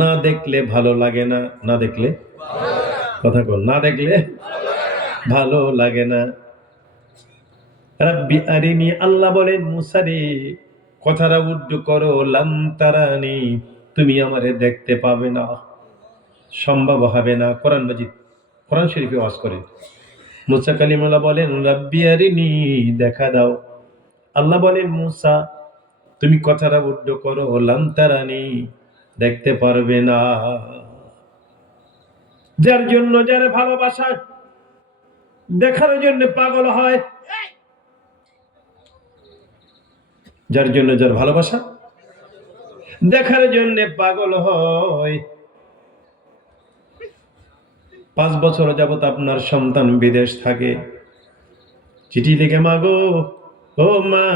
না দেখলে ভালো লাগে না। না দেখলে কথা বল, না দেখলে ভালো লাগে না। রব্বি আরিনি, আল্লাহ বলেন মুসা রে কথাটা উড্ডু করো, লান তারানি, তুমি আমারে দেখতে পাবে না, সম্ভব হবে না। কোরআন মাজিদ, কোরআন শরীফে ওয়াজ করে মুসা কালিমুল্লাহ বলেন রব্বি আরিনি, দেখা দাও। আল্লাহ বলেন মুসা তুমি কথাটা উড্ডু করো, লান তারানি, দেখতে পারবে না। যার জন্য যার ভালোবাসা দেখার জন্য পাগল হয়, যার জন্য যার ভালোবাসা দেখার জন্য পাগল হয়। 5 বছর যাবত আপনার সন্তান বিদেশ থাকে, চিঠি লিখে মা গো, ও মা,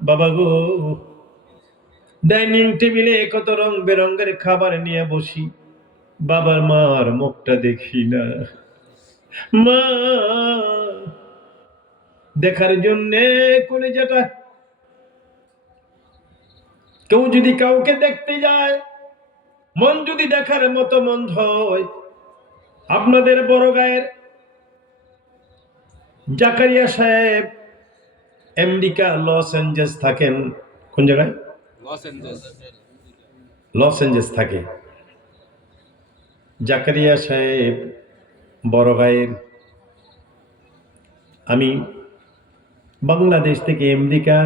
বাবা গো, ডাইনিং টেবিলে কত রং বেরঙের খাবার নিয়ে বসি, বাবার মার মুখটা দেখি না। মা দেখার জন্যে কলিজাটা, কেউ যদি কাউকে দেখতে যায়, মন যদি দেখার মতো মন হয়, আপনাদের বড় গায়ের জাকারিয়া সাহেব আমেরিকা লস এঞ্জেলস থাকেন। কোন জায়গায়? লস এঞ্জেলস থাকে। জাকারিয়া সাহেব বড় গায়ের, আমি বাংলাদেশ থেকে আমেরিকা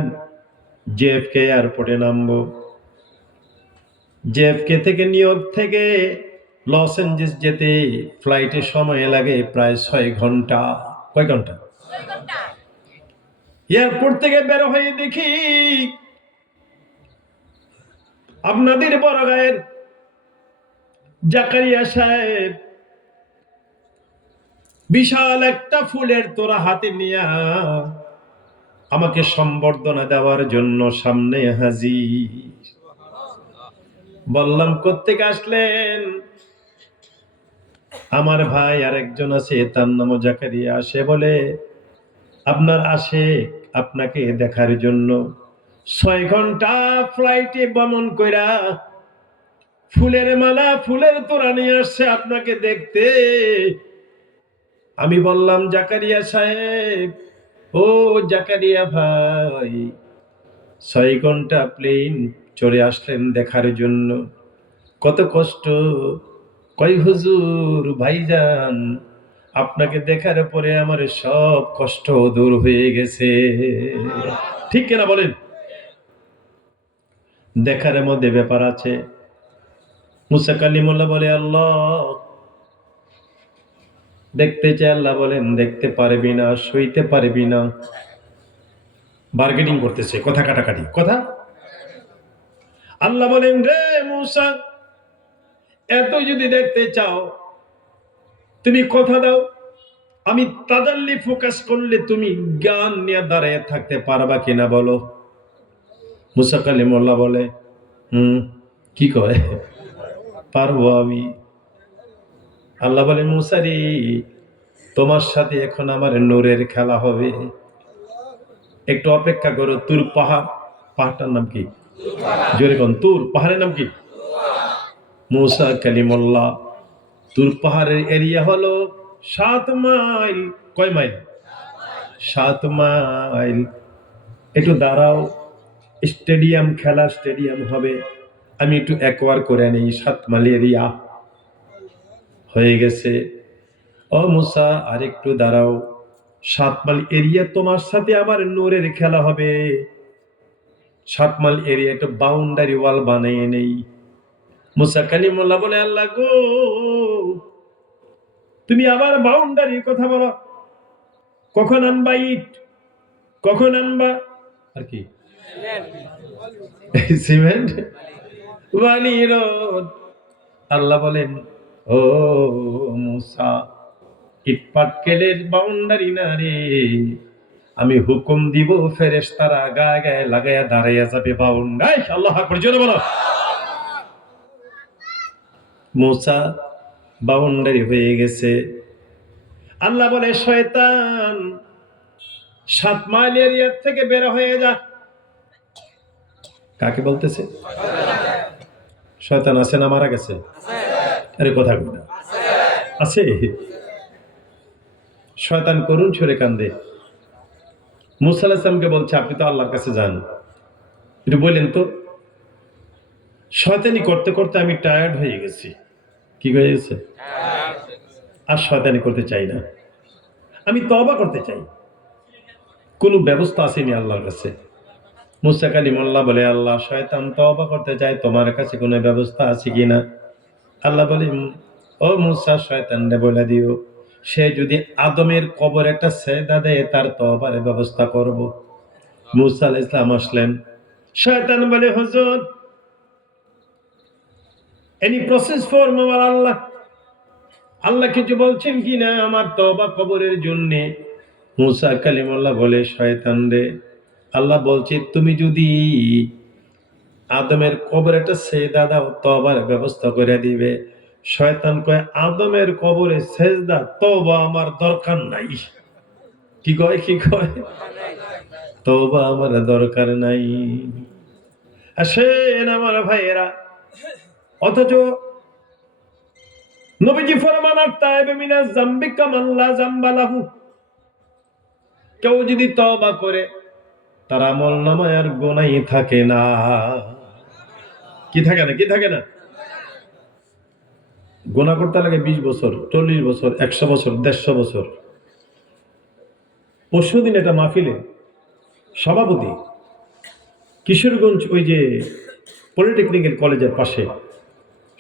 জেএফকে এয়ারপোর্টে নামবো। জেএফকে থেকে নিউ ইয়র্ক থেকে লস এঞ্জেলস যেতে ফ্লাইটে সময় লাগে প্রায় 6 ঘন্টা। কয় ঘন্টা? এয়ারপোর্ট থেকে বের হয়ে দেখি আপনাদের বড় গায়ের জাকারিয়া সাহেব বিশাল একটা ফুলের তোড়া হাতে নিয়ে আমাকে সম্বর্ধনা দেওয়ার জন্য সামনে হাজির। বললাম কোত্থেকে আসলেন? আমার ভাই আরেকজন আছে, তার নামও জাকারিয়া। সে বলে আপনার আশেক আপনাকে দেখার জন্য 6 ঘন্টা ফ্লাইটে ভ্রমণ কইরা ফুলের মালা ফুলের তোড়া নিয়ে আসছে আপনাকে দেখতে। আমি বললাম জাকারিয়া সাহেব, ও জাকারিয়া ভাই, 6 ঘন্টা প্লেন চড়ে আসলেন দেখার জন্য, কত কষ্ট। কই হুজুর ভাইজান, আপনাকে দেখার পরে আমার সব কষ্ট দূর হয়ে গেছে। ঠিক কিনা বলেন? দেখার মধ্যে ব্যাপার আছে। মুসা কালিমুল্লাহ বলে আল্লাহ দেখতে চাই, আল্লাহ বলেন দেখতে পারবি না, সইতে পারবি না। বার্গেনিং করতেছে, কথা কাটাকাটি, কথা। আল্লাহ বলেন রে মুসা, এত যদি দেখতে চাও তুমি কথা দাও, আমি তাদাল্লি ফোকাস করলে তুমি জ্ঞান নিয়ে দাঁড়িয়ে থাকতে পারবা কিনা বলো। মুসা কালিমুল্লাহ বলে কি কয়, পারবো আমি। আল্লাহ বলেন মুসারি, তোমার সাথে এখন আমার নূরের খেলা হবে, একটু অপেক্ষা করো। তুর পাহাড়, পাহাড়টার নাম কি? জোরে কোন, তুর পাহাড়ের নাম কি? মুসা কালিমুল্লাহ তুর পাহাড়ের এরিয়া হলো 7 মাইল। কয় মাইল? 7 মাইল। একটু দাঁড়াও, স্টেডিয়াম, খেলা স্টেডিয়াম হবে, আমি একটু একবার করে নেই। 7 মাইল এরিয়া হয়ে গেছে। ও মুসা আর একটু দাঁড়াও, 7 মাইল এরিয়া তোমার সাথে আমার নূরের খেলা হবে। 7 মাইল এরিয়া একটা বাউন্ডারি ওয়াল বানিয়ে নেই। মুসা কালিমুল্লাহ বলে আল্লাহ গো, তুমি আবার বাউন্ডারির কথা বলো, কখন আনবা ইট, কখন আনবা আর কি সিমেন্ট, বালি, রড। আল্লাহ বলেন, ও মুসা, ইট পাটকেলের বাউন্ডারি না রে, আমি হুকুম দিব ফেরেশতারা গায়ে গায়ে লাগাইয়া দাঁড়াইয়া যাবে বাউন্ডারি। আল্লাহ আকবার, জোরে বলো। মুসা বাউন্ডারি হয়ে গেছে। আল্লাহ বলে, শয়তান 7 মাইল এরিয়া থেকে বের হয়ে যা। কাকে বলতেছে? শয়তান আছে না মারা গেছে? আরে কথা বলে আছে। শয়তান করুণ সুরে কান্দে। মুসা আলাইহিস সালামকে বলছে, আপনি তো আল্লাহর কাছে যান, একটু বললেন তো। শয়তানি করতে করতে আমি টায়ার্ড হয়ে গেছি। কি হয়ে গেছে? আর শয়তানি করতে চাই না, আমি তওবা করতে চাই। কোন ব্যবস্থা আসেনি আল্লাহর কাছে। মুসা কালিমুল্লাহ বলে, আল্লাহ, শয়তান তওবা করতে চায়, তোমার কাছে কোনো ব্যবস্থা আছে কিনা? আল্লাহ বলে, ও মুসা, শয়তানরে বলে দিও, সে যদি আদমের কবর একটা সেজদা দেয়, তার তওবার ব্যবস্থা করব। মুসা আলাইহিস সালাম আসলেন। শয়তান বলে, হুজুর, এনি প্রসেস ফর মাওয়ার আল্লাহ? আল্লাহ কিছু বলছেন কিনা আমার তওবা কবরের জন্য? মুসা কালিমুল্লাহ বলে, শয়তান রে, আল্লাহ বলছে তুমি যদি আদমের কবরে একটা সেজদা দাও, তওবার ব্যবস্থা করে দিবে। শয়তান কয়, আদমের কবরে সেজদা তওবা আমার দরকার নাই। কি কয়, কি কয়? তওবা আমার দরকার নাই। আসেন আমার ভাইয়েরা, অথচ নবীজি ফরমান, আত-তাইবু মিনাজ যামবি কামান লা যামবা লাহু। কেউ যদি তওবা করে, তার আমলনামায় আর গুনাহই থাকে না। কি থাকে না? কি থাকে না? গুনাহ করতে লাগে 20 বছর, 40 বছর, 100 বছর, 150 বছর। পরশুদিন এটা মাহফিলে সভাপতি কিশোরগঞ্জ, ওই যে পলিটেকনিক্যাল কলেজের পাশে,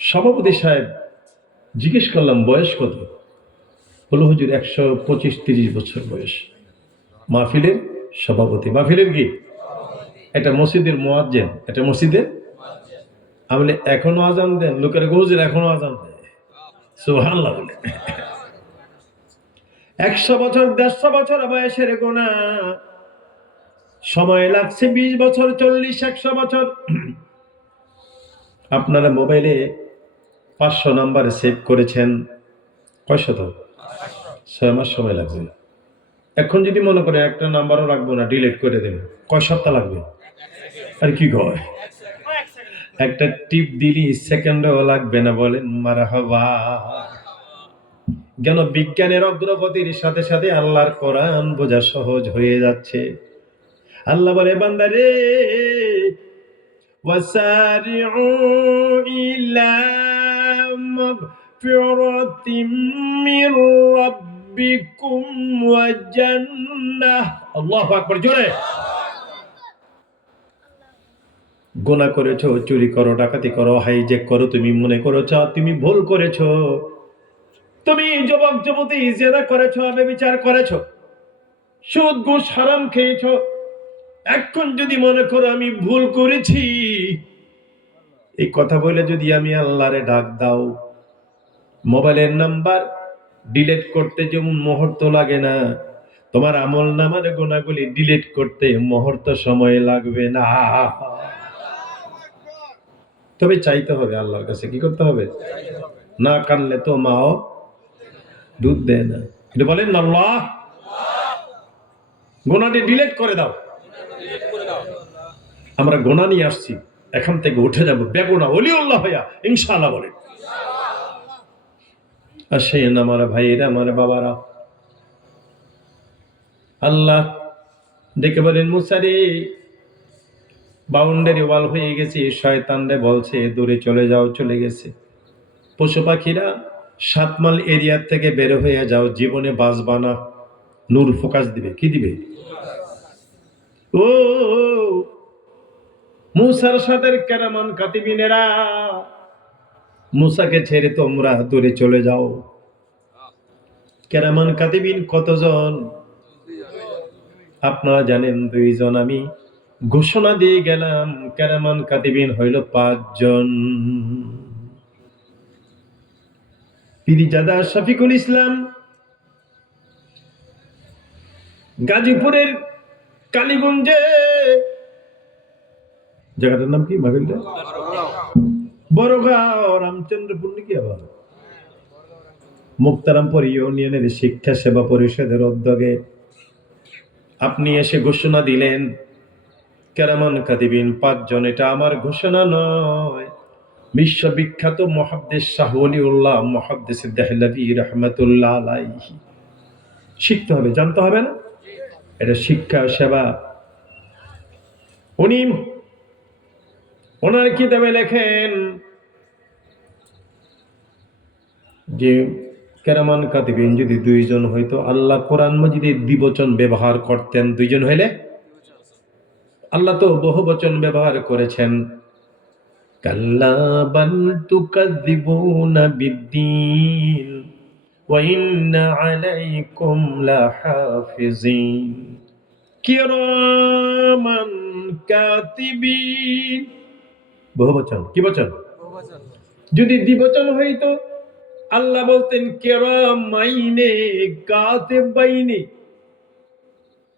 সভাপতি সাহেব জিজ্ঞেস করলাম বয়স কত? হলো হুজুর 125-30 বছর বয়স। মাহফিলের সভাপতি, মাহফিলের কি? এটা মসজিদের মুয়াজ্জিন, এটা মসজিদের। আমি বলি, এখনো আজান দেন? লোকের হুজুর এখনো আজান দেয়। সুবহানাল্লাহ বলে। 100 বছর, 150 বছর বয়সের গুনাহ, সময় লাগছে 20 বছর, 40, 100 বছর। আপনারা মোবাইলে 500 নাম্বারে সেভ করেছেন, কয় শত? 6 মাস সময় লাগবে। এখন যদি মনে করে একটা নাম্বারও রাখবো না, ডিলিট করে দেব, কয় সপ্তাহ লাগবে? আর কি কয়, একটা টিপ দিলি সেকেন্ডও লাগবে না। বলেন মারহাবা। জ্ঞান বিজ্ঞানের অগ্রগতির সাথে সাথে আল্লাহর কোরআন বোঝা সহজ হয়ে যাচ্ছে। আল্লাহ বলে, বান্দারে, ওয়াসারিউ ইলা মাগফিরাতিম মির রাব্বিকুম ওয়া জান্নাহ। আল্লাহু আকবার, জোরে। গুনাহ করেছো, চুরি করো, ডাকাতি করো, হাইজ্যাক করো, তুমি মনে করেছো তুমি ভুল করেছো। তুমি যুবক যুবতী জিনা করেছো, ব্যভিচার করেছো, সুদ ঘুষ হারাম খেয়েছো। এখন যদি মনে করো আমি ভুল করেছি, এই কথা বলে যদি আমি আল্লাহরে ডাক দাও, মোবাইলের নাম্বার ডিলিট করতে যেমন মুহূর্ত লাগে না, তোমার আমলনামার গুনাহগুলি ডিলিট করতে মুহূর্ত সময় লাগবে না। তবে চাইতে হবে আল্লাহর কাছে। কি করতে হবে? না কানলে তো মাও দুধ দেয় না। এটা বলেন না, আল্লাহ গুনাহটি ডিলিট করে দাও। আমরা গুনাহ নিয়ে আসছি, এখান থেকে উঠে যাব বেগুনা ওলিউল্লাহ হইয়া, ইনশাআল্লাহ বলেন। আর সেই আমার ভাইয়েরা, আমার বাবারা, আল্লাহ ডেকে বলেন, মুসা রে, বাউন্ডারি ওয়াল হয়ে গেছে। শয়তানরে বলছে দূরে চলে যাও, চলে গেছে। পশু পাখিরা 7 মাইল এরিয়া থেকে বের হয়ে যাও, জীবনে বাঁচবা না। নূর ফোকাস দিবে, কি দিবে? ও মুসার সাথে কেরামান কাতিবিনেরা, মুসাকে ছেড়ে তোমরা দূরে চলে যাও। কেরামান কাতিবিন কতজন? আপনারা জানেন দুইজন আমি ঘোষণা দিয়ে গেলাম, কেরামান কাতিবিন হইল 5 জন। পীরজাদা শফিকুল ইসলাম গাজীপুরের কালীগঞ্জে, জায়গাটার নাম কি মাগিলটা, বড়গাঁও রামচন্দ্রপুর নাকি, আবার মুক্তারামপুর ইউনিয়নের শিক্ষা সেবা পরিষদের উদ্যোগে আপনি এসে ঘোষণা দিলেন কেরামান কাতিবিন 5 জন। এটা আমার ঘোষণা নয়, বিশ্ববিখ্যাত মুহাদ্দিস শাহ ওলিউল্লাহ মুহাদ্দিস দেহলভী রাহমাতুল্লাহ আলাইহি। শিখতে হবে, জানতে হবে না, এটা শিক্ষা সেবা। উনি ওনার কিতাবে লেখেন যে কেরামান কাতিবিন যদি 2 জন হইতো, আল্লাহ কোরআন মাজিদে দ্বিবচন ব্যবহার করতেন। 2 জন হইলে, আল্লাহ তো বহু বচন ব্যবহার করেছেন। কাল্লা বাল তুকাযযিবুনা বিদ্দীন ওয়া ইন্না আলাইকুম লাহাফিজিন কিরামান কাতিবিন। বহু বচন, কি বচন? যদি দ্বিবচন হইতো আল্লাহ বলতেন কেরামাইনে কাতিবাইনে।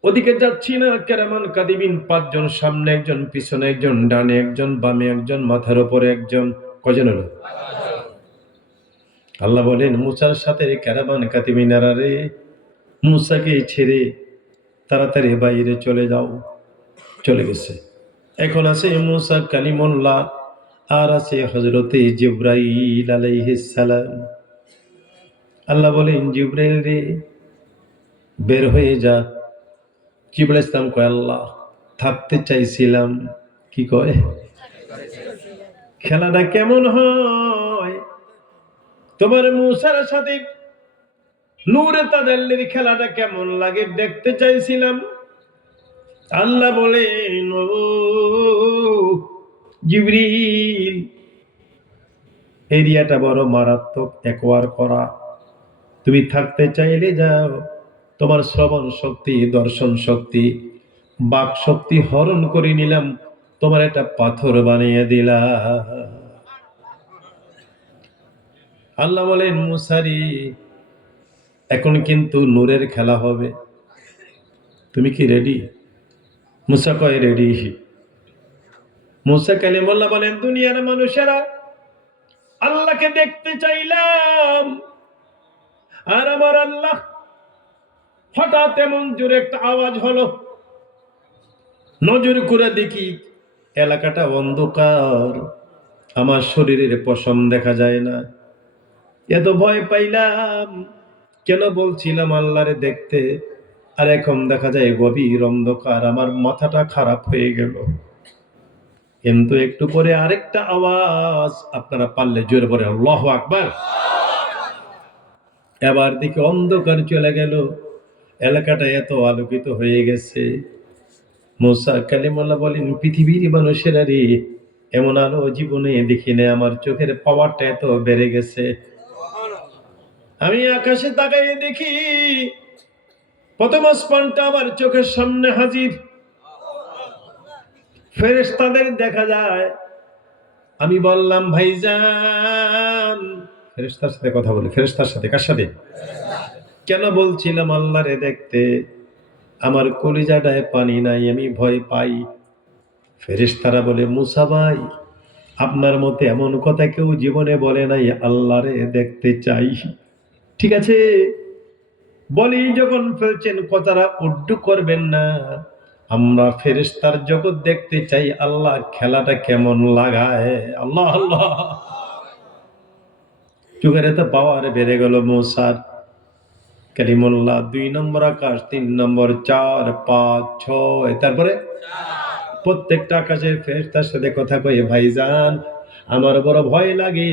ওদিকে যাচ্ছি না, কেরামান কাতিবিন 5 জন, সামনে একজন, পিছনে একজন, ডানে একজন, বামে একজন, মাথার উপরে একজন। কজন হলো? আল্লাহ বলেন মুসার সাথে কেরামান কাতিবিনারা রে, মুসাকে ছেড়ে তাড়াতাড়ি বাইরে চলে যাও। চলে গেছে। এখন আছে মুসা কালিমুল্লাহ, আর আছে হযরতে জিবরাইল আলাইহিস সালাম। আল্লাহ বলেন জিবরাইল রে বের হয়ে যা। জিবরাইল ইসলাম কয় আল্লাহ থাকতে চাইছিলাম। কি কয়? খেলাটা কেমন হয়? তোমার মুসার সাথে নূরে তাজাল্লির খেলাটা কেমন লাগে দেখতে চাইছিলাম। আল্লাহ বলেন ও জিবরিল, এরিয়াটা বড় মারাত্মক, একবার করা। তুমি থাকতে চাইলে যাও। তোমার শ্রবণ শক্তি, দর্শন শক্তি, বাক শক্তি হরণ করে নিলাম, তোমার একটা পাথর বানিয়ে দিলাম। আল্লাহ বলেন মুসারি এখন কিন্তু নূরের খেলা হবে, তুমি কি রেডি? মুসা কয় রেডি। মুসা কালিমুল্লাহ বলেন দুনিয়ার মানুষেরা আল্লাহকে দেখতে চাইলাম, আর আমার আল্লাহ হঠাৎ এমন জোরে একটা আওয়াজ হলো, নজর করে দেখি এলাকাটা অন্ধকার, আমার শরীরের পশম দেখা যায় না। এত ভয় পাইলাম, কেন বলছিলাম আল্লাহরে দেখতে, আর এখন দেখা যায় গভীর অন্ধকার, আমার মাথাটা খারাপ হয়ে গেল। কিন্তু একটু পরে আরেকটা আওয়াজ, আপনারা পারলে জোরে বলে আল্লাহু আকবার। এবার দেখি অন্ধকার চলে গেল, এলাকাটা এত আলোকিত হয়ে গেছে। মুসা কালিমুল্লাহ বলেন পৃথিবীর মানুষেরা রে, এমন আলো জীবনে দেখি না, আমার চোখের পাওয়ারটা এত বেড়ে গেছে। আমি আকাশে তাকাইয়ে দেখি প্রথম আসমানটা আমার চোখের সামনে হাজির, ফেরেশতাদের দেখা যায়। আমি বললাম ভাইজান, ফেরেশতার সাথে কথা বলে, ফেরেশতার সাথে, কার সাথে? কেন বলছিলাম আল্লাহরে দেখতে, আমার কলিজাটায় পানি নাই, আমি ভয় পাই। ফেরেশতারা বলে মুসা ভাই, আপনার মতে এমন কথা কেউ জীবনে বলে নাই, আল্লাহরে দেখতে চাই। ঠিক আছে, বলি যখন ফেলছেন কথাটা উড্ডু করবেন না। আমরা ফেরেশতার জগৎ দেখতে চাই, আল্লাহ খেলাটা কেমন লাগায়। আল্লাহ আল্লাহ, চোখের এত পাওয়ার বেড়ে গেল মুসার। কালিমুল্লাহ 2 নম্বর আকাশ, 3 নম্বর, 4, 5, 6, তারপরে প্রত্যেকটা আকাশের ফেরেশতার সাথে কথা কয়ে ভাইজান আমার বড় ভয় লাগে।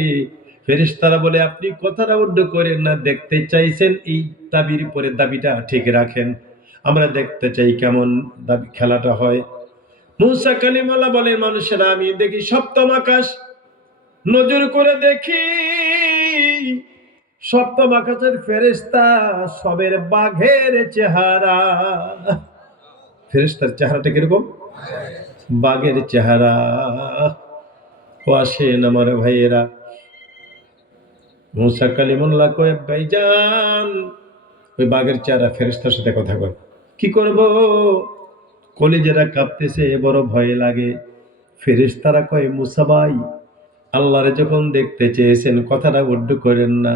ফেরেশতারা বলে আপনি কথাটা উড্ড করেন না, দেখতে চাইছেন এই দাবির পরে দাবিটা ঠিক রাখেন, আমরা দেখতে চাই কেমন দাবি খেলাটা হয়। মুসা কালিমুল্লাহ বলে মানুষেরা আমি দেখি সপ্তম আকাশ, নজর করে দেখি সপ্তম আকাশের ফেরেশতা সবের বাঘের চেহারা। ফেরেশতার চেহারাটা কিরকম? বাঘের চেহারা। ও আসেন আমার ভাইয়েরা, মুসা কালিমুল্লাহ কয় ভাইজান, ওই বাঘের চেহারা ফেরেশতার সাথে কথা কয়। কি করব? কলিজারা কাঁপতেছে, বড় ভয় লাগে। ফেরেশতারা কয় মুসা ভাই, আল্লাহরে যখন দেখতে চেয়েছেন কথাটা উড্ড করেন না,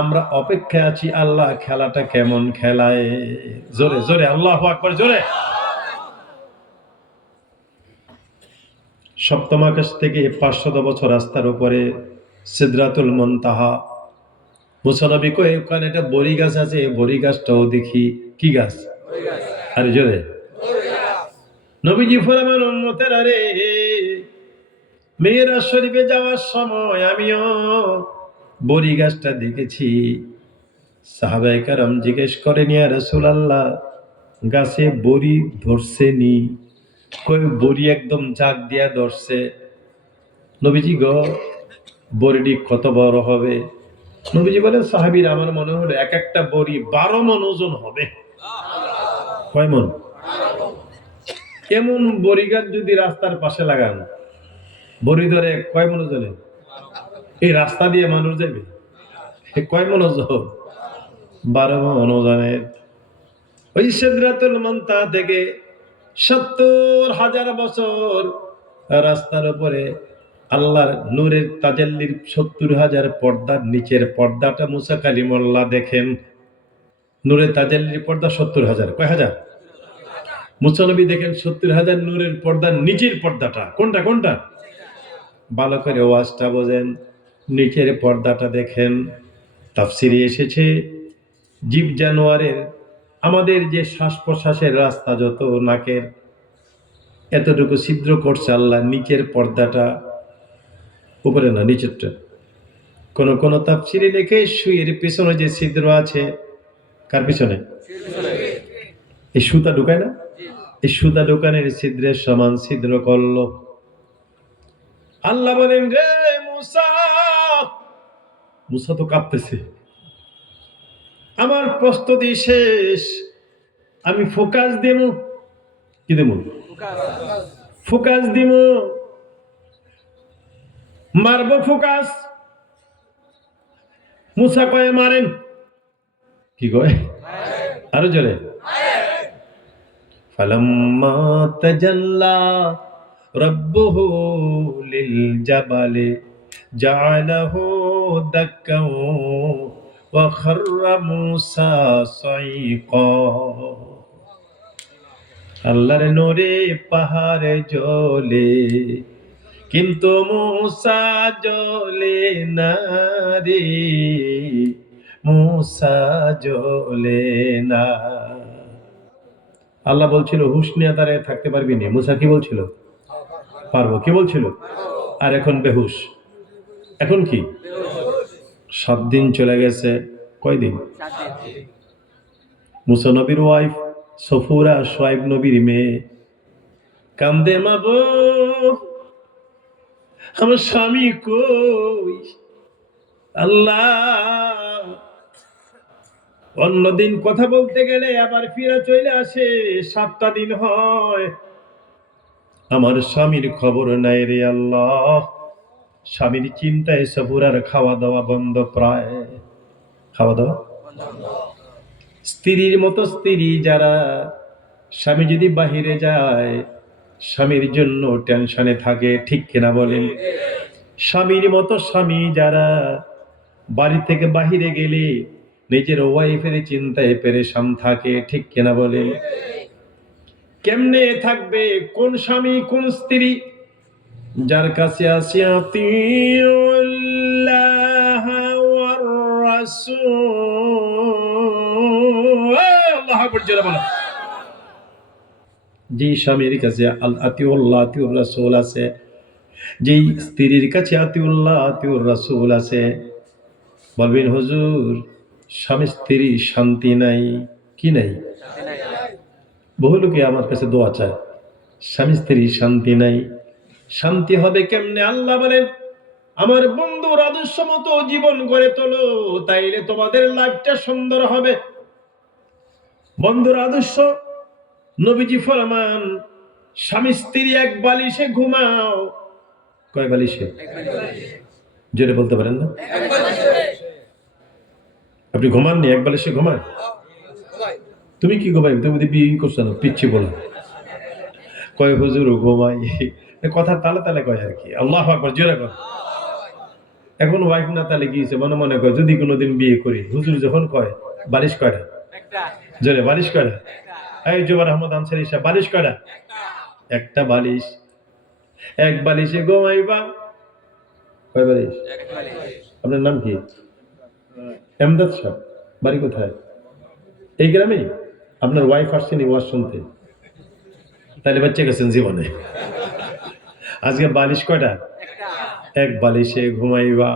আমরা অপেক্ষায় আছি আল্লাহ খেলাটা কেমন খেলায়। জোরে জোরে আল্লাহু আকবার, জোরে। সপ্তম আকাশ থেকে 500 বছর রাস্তার উপরে সিদরাতুল মুনতাহা। মুসা নবী কয় ওখানে একটা বড়ি গাছ আছে, বড়ি গাছটাও দেখি। কি গাছ? আরে জোরে। নবীজি ফরমান উম্মতের, আরে মেয়েরাজ শরীফে যাওয়ার সময় আমিও বড়ি গাছটা দেখেছি। সাহাবায়ে কেরাম জিজ্ঞেস করেন ইয়া রাসূলুল্লাহ, গাছে বড়ি ধরছে নি? কই বড়ি একদম জাগ দিয়া ধরছে। নবীজি গো, বড়িটি কত বড় হবে? নবীজি বলেন সাহাবীরা, আমার মনে হলো এক একটা বড়ি 12 মণ ওজন হবে। কয় মণ? এমন বড়ি গাছ যদি রাস্তার পাশে লাগান, বড়ি ধরে কয় মণ ওজনে? এই রাস্তা দিয়ে মানুষ যাবে, কয় মণ ওজন? 12 মণ ওজনের। ওই সিদরাতুল মুনতাহা থেকে 70,000 বছর রাস্তার উপরে আল্লাহর নূরের তাজাল্লির 70,000 পর্দার নিচের পর্দাটা মুসা কালিমুল্লাহ দেখেন। নূরের তাজাল্লির পর্দা 70,000। কয় হাজার? মুসা নবী দেখেন 70,000 নূরের পর্দার নিচের পর্দাটা। কোনটা কোনটা? ভালো করে ওয়াজটা বোঝেন। নিচের পর্দাটা দেখেন। তাফসিরে এসেছে জীব জানোয়ারের আমাদের যে শ্বাস প্রশ্বাসের রাস্তা যত নাকের এতটুকু ছিদ্র করছে আল্লাহ, নিচের পর্দাটা, উপরে না নিচেরটা। কোন কোন তাফসিরে লেখে সুইয়ের পিছনে যে ছিদ্র আছে, কার পিছনে? এই সুতা ঢুকায় না, এই সুতা ঢুকানের ছিদ্রের সমান ছিদ্র করলো। আল্লাহ বলেন রে মুসা, মুসা তো কাঁপতেছে, আমার প্রস্তুতি শেষ, আমি ফোকাস দেব। কি দেব? ফোকাস দিব, মারবো ফোকাস। মুসা কয়ে মারেন। কি কয়? আরো জোরে। ফালাম্মা তাজাল্লা রাব্বুহু লিল জাবালি জাআলাহু দাক্কাও ওয়া খাররা মুসা সাইকা। আল্লাহর নূরে পাহাড়ে জ্বলে, কিন্তু মুসা জ্বলে না রে, মুসা জ্বলে না। আল্লাহ বলছিল হুশ নিয়ে তারে থাকতে পারবি না। মুসা কি বলছিল? পারবো। কি বলছিল? আর এখন বেহুশ। এখন কি? 7 দিন চলে গেছে। কয়দিন? মুসা নবীর ওয়াইফ সফুরা শোয়াইব নবীর মেয়ে কান্দে, মা গো আমার স্বামী কই? আল্লাহ, অন্যদিন কথা বলতে গেলে আবার ফিরে চলে আসে, 7টা দিন হয় আমার স্বামীর খবর নাই রে আল্লাহ। স্বামীর চিন্তায় সফুরার খাওয়া দাওয়া বন্ধ, প্রায় খাওয়া দাওয়া। স্ত্রীর মতো স্ত্রী যারা, স্বামী যদি বাহিরে যায় স্বামীর জন্য টেনশনে থাকে, ঠিক কিনা বলেন? স্বামীর মতো স্বামী যারা, বাড়ি থেকে বাহিরে গেলে নিজের ওয়াইফের চিন্তায় পেরেশান থাকে, ঠিক কিনা বলেন? কেমনে থাকবে? কোন স্বামী কোন স্ত্রী যার কাছে আছে আতিউল্লাহ ওয়ার রাসূল, আল্লাহু আকবার জোরে বলো। যে স্বামীর কাছে আতিউল্লাহ আতিউর রাসূল আছে, যেই স্ত্রীর কাছে আতিউল্লাহ আতিউর রাসূল আছে, বলবেন হুজুর স্বামী স্ত্রী শান্তি নাই। কি নাই? বহু লোকে আমার কাছে দোয়া চায়, স্বামী স্ত্রী শান্তি নাই। শান্তি হবে কেমনে? আল্লাহ বলেন আমার বন্ধুর আদর্শ মতো জীবন গড়ে তোলো, তাইলে তোমাদের লাইফটা সুন্দর হবে। বন্ধুর আদর্শ নবীজি ফরমান, স্বামী স্ত্রী এক বালিশে ঘুমাও। কয় বালিশে? জোরে বলতে পারেন না? আপনি ঘুমাননি? এক বালিশে ঘুমান? তুমি কি ঘুমাই? তুমি বিয়ে করছো না? পিচ্ছি বলো। কয় হুজুর ঘুমাই, কথার তালে তালে কয় আর কি। আল্লাহু আকবার, জোরে কর। এখন ওয়াইফ না তালে গিয়েছে, মনে মনে কয় যদি কোনোদিন বিয়ে করি, হুজুর যখন কয় বালিশ কয়টা? জোরে, বালিশ কয়টা? এই জোবার আহমদ আনসারী সাহেব, বালিশ কয়টা? একটা বালিশ। এক বালিশে ঘুমাইবা। কয় বালিশ? আপনার নাম কি? এমদাদ সাহেব। বাড়ি কোথায়? এই গ্রামে? আপনার ওয়াইফ আসছেন ওয়াজ শুনতে? তাহলে বাচ্চা গেছেন জীবনে। আজকে বালিশ কয়টা? এক বালিশে ঘুমাইবা।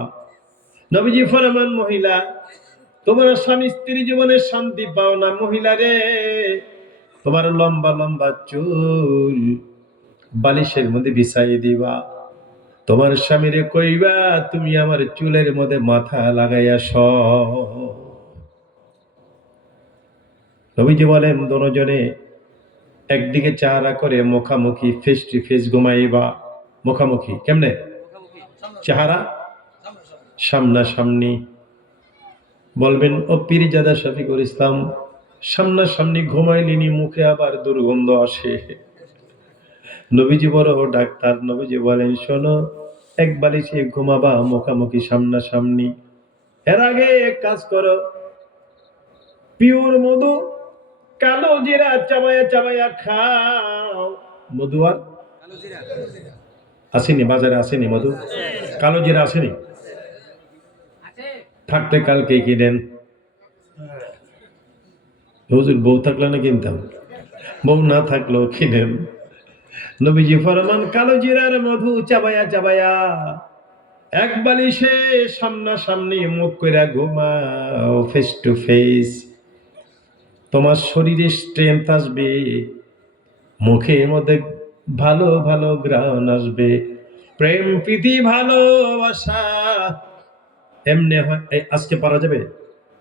নবীজি ফরমান, মহিলা তোমার স্বামী স্ত্রী জীবনে শান্তি পাও না মহিলা রে, তোমার লম্বা লম্বা চুল বালিশের মধ্যে বিছাই দিবা। তোমার স্বামীরে কইবা তুমি আমার চুলের মধ্যে মাথা লাগাইয়া শোও। নবীজি বলেন দুজনে একদিকে চেহারা করে মুখামুখি, ফেস টু ফেস ঘুমাইবা। মুখামুখি কেমনে? চেহারা সামনাসামনি। বলবেন ও পীরজাদা শফিকুল ইসলাম, সামনাসামনি ঘুমাইলিনি, মুখে আবার দুর্গন্ধ আসে। নবীজি বড় ডাক্তার। নবীজি বলেন শোনো, এক বালিশে ঘুমাবা, মুখামুখি সামনাসামনি। এর আগে এক কাজ করো, পিওর মধু কালো জিরা চাবায়া চাবায়া খাও। মধু আর আসেনি, বাজারে আসেনি মধু? কালো জিরা আসেনি? থাকতে কালকে কিনেন। হুজুর বউ থাকলে না কিনতাম, বউ না থাকলেও কিনেন। নবীজি ফরমান, কালো জিরার মধু চাবায়া চাবায়া এক বালিশে সামনাসামনি মুখ কইরা ঘুমাও, ফেস টু ফেস। তোমার শরীরে স্ট্রেংথ আসবে, মুখের মধ্যে ভালো ভালো গ্রান আসবে। প্রেম প্রীতি ভালোবাসা এমনি হয়। এই আজকে পারা যাবে?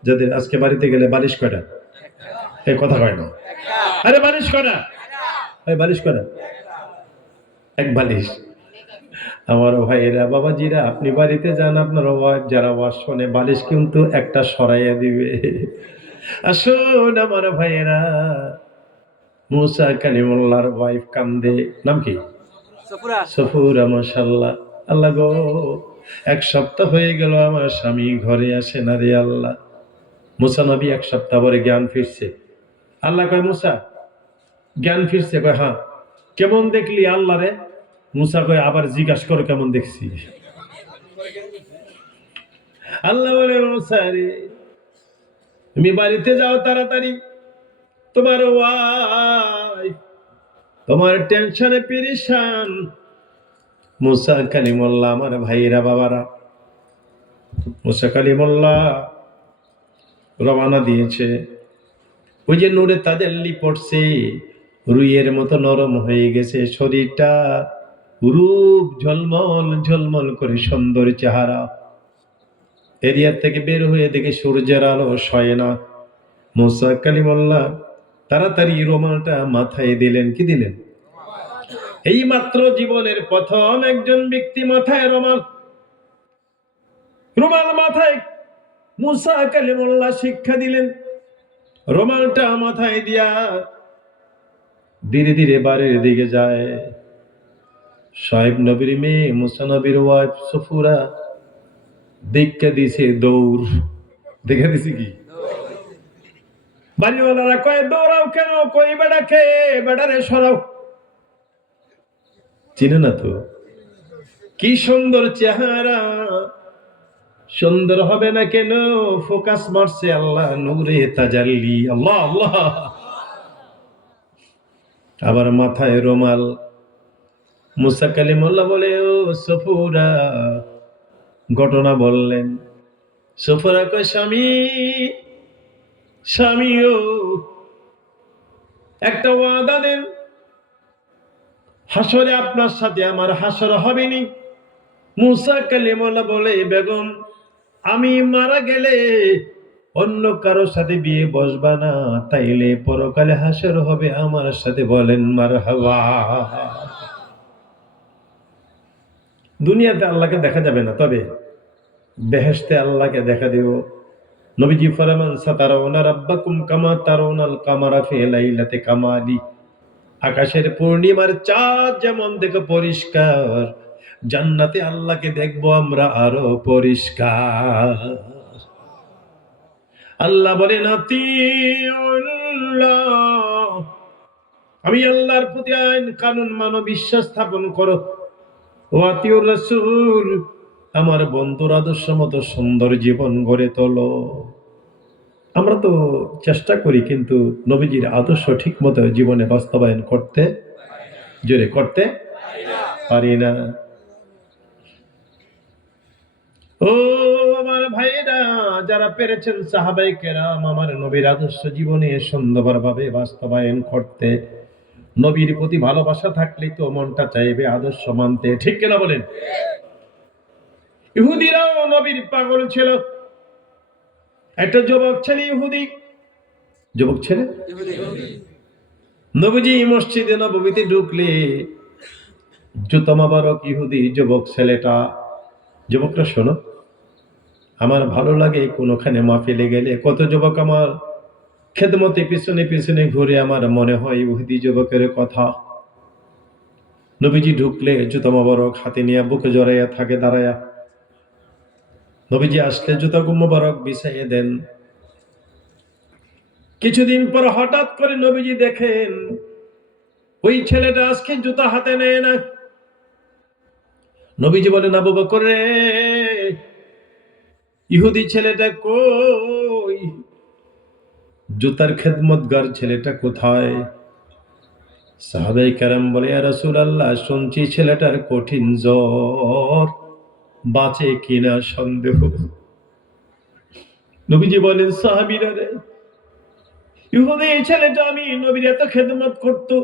যাদের আজকে বাড়িতে গেলে বালিশ কয়টা? এই কথা কয় না। আরে বালিশ কয়টা? এই বালিশ কয়টা? এক বালিশ। আমার ভাইয়েরা, বাবাজিরা, আপনি বাড়িতে যান, আপনার ওয়াইফ যারা ওয়াজ শোনে, বালিশ কিন্তু একটা সরাইয়া দিবে। আসুন আমার ভাইয়েরা, মুসা কালিমুল্লাহর ওয়াইফ কান্দে। নাম কি? সফুরা। মাশাআল্লাহ। আল্লাহ গো, এক সপ্তাহ হয়ে গেল আমার স্বামী ঘরে আসে না রে আল্লাহ। মুসা নবী এক সপ্তাহ পরে জ্ঞান ফিরছে। আল্লাহ কয়, মুসা জ্ঞান ফিরছে? কয় হ্যাঁ। কেমন দেখলি আল্লাহ রে? মুসা কয় আবার জিজ্ঞাসা করো কেমন দেখছি। আল্লাহ বলে, মুসা রে তুমি বাড়িতে যাও তাড়াতাড়ি, তোমার ওয়াইফ তোমার টেনশনে পেরেশান। মুসা কালিমুল্লাহ, আমার ভাইরা বাবারা, মুসা কালিমুল্লাহ রওনা দিয়েছে। ওই যে নূরে তাজাল্লি পড়ছে, রুইয়ের মতো নরম হয়ে গেছে শরীরটা, রূপ ঝলমল ঝলমল করে সুন্দর চেহারা। এরিয়া থেকে বের হয়ে দেখে সূর্যের আলো সয় না। মুসা কালিমুল্লাহ তাড়াতাড়ি রুমালটা মাথায় দিলেন। কি দিলেন? এই মাত্র জীবনের প্রথম একজন ব্যক্তি মাথায় রুমাল, রুমাল মাথায় মুসা কালিমুল্লাহ শিক্ষা দিলেন। রুমালটা মাথায় দিয়া ধীরে ধীরে বাড়ির দিকে যায়। সাহেব নবীর মেয়ে মুসা নবীর ওয়াইফ সফুরা দেখা দিছে দৌড়। দেখা দিছে কি? বাড়িওয়ালারা কয় দৌড়াও কেন? কই বেড়া কে? বেড়ারে সরাও। চিনে না তো? কি সুন্দর চেহারা, সুন্দর হবে না কেন? ফোকাস মারছে আল্লাহ, নূরে তাজাল্লি। আল্লাহ আল্লাহ। আবার মাথায় রুমাল। মুসা কালিমুল্লাহ বলে, ও সফুরা, ঘটনা বললেন। সফুরা কয়, স্বামী স্বামী ও একটা ওয়াদা দেন, হাসরে আপনার সাথে আমার হাসর হবে নি। মুসা কালিমুল্লাহ বলে, বেগম আমি মারা গেলে অন্য কারোর সাথে বিয়ে বসবা না, তাইলে পরকালে হাসর হবে আমার সাথে। বলেন মারহাবা। দুনিয়াতে আল্লাহকে দেখা যাবে না, তবে বেহেশতে আল্লাহকে দেখা দিব। নবীজি ফরমান সাতারাউনা রাব্বাকুম কামা তারাউনাল কামারা ফি লাইলাতি কামালি। আকাশের পূর্ণিমার চাঁদ যেমন দেখো পরিষ্কার, জান্নাতে আল্লাহকে দেখবো আমরা আরো পরিষ্কার। আল্লাহ বলেন আতিউল্লাহ, আমি আল্লাহর প্রতি আইন কানুন মানো, বিশ্বাস স্থাপন করো। ওয়া আতিউর রাসূল, আমার বন্ধুর আদর্শ মতো সুন্দর জীবন গড়ে তোলো। আমরা তো চেষ্টা করি, কিন্তু নবীজির আদর্শ ঠিক মতো জীবনে বাস্তবায়ন করতে, জোরে করতে পারি না। ও আমার ভাইরা, যারা পেরেছেন সাহাবায়ে কেরাম আমার নবীর আদর্শ জীবনে সুন্দরভাবে বাস্তবায়ন করতে, নবীর প্রতি ভালোবাসা থাকলেই তো মনটা চাইবে আদর্শ মানতে, ঠিক কিনা বলেন? ইহুদিরাও নবীর পাগল ছিল। একটা যুবক ছেলে ইহুদি, যুবক ছেলে নবীজি মসজিদে নববীতে ঢুকলে জুতা মোবারক ইহুদি যুবক ছেলেটা, যুবকরা শোনো, আমার ভালো লাগে কোনোখানে মাহফিলে গেলে কত যুবক আমার খেদমতে পিছনে পিছনে ঘুরে, আমার মনে হয় ইহুদি যুবকের কথা। নবীজি ঢুকলে জুতা মোবারক হাতে নিয়ে বুকে জড়াইয়া থাকে দাঁড়ায়া। নবীজি আসলে জুতা মোবারক বিছাইয়ে দেন। কিছুদিন পর হঠাৎ করে নবীজি দেখেন ওই ছেলেটা আজকে জুতা হাতে নেয় না। নবীজি বলেন আবু বকর রে, ইহুদি ছেলেটা কই? জুতার খেদমতগার ছেলেটা কোথায়? সাহাবায়ে কেরাম বলে, ইয়া রাসূলুল্লাহ, শুনছি ছেলেটার কঠিন জ্বর, বাঁচে কিনা সন্দেহ। নবীজি বলেন, সাহাবীরা রে, ইহুদি ছেলেটা আমি নবীর এত খেদমত করতো,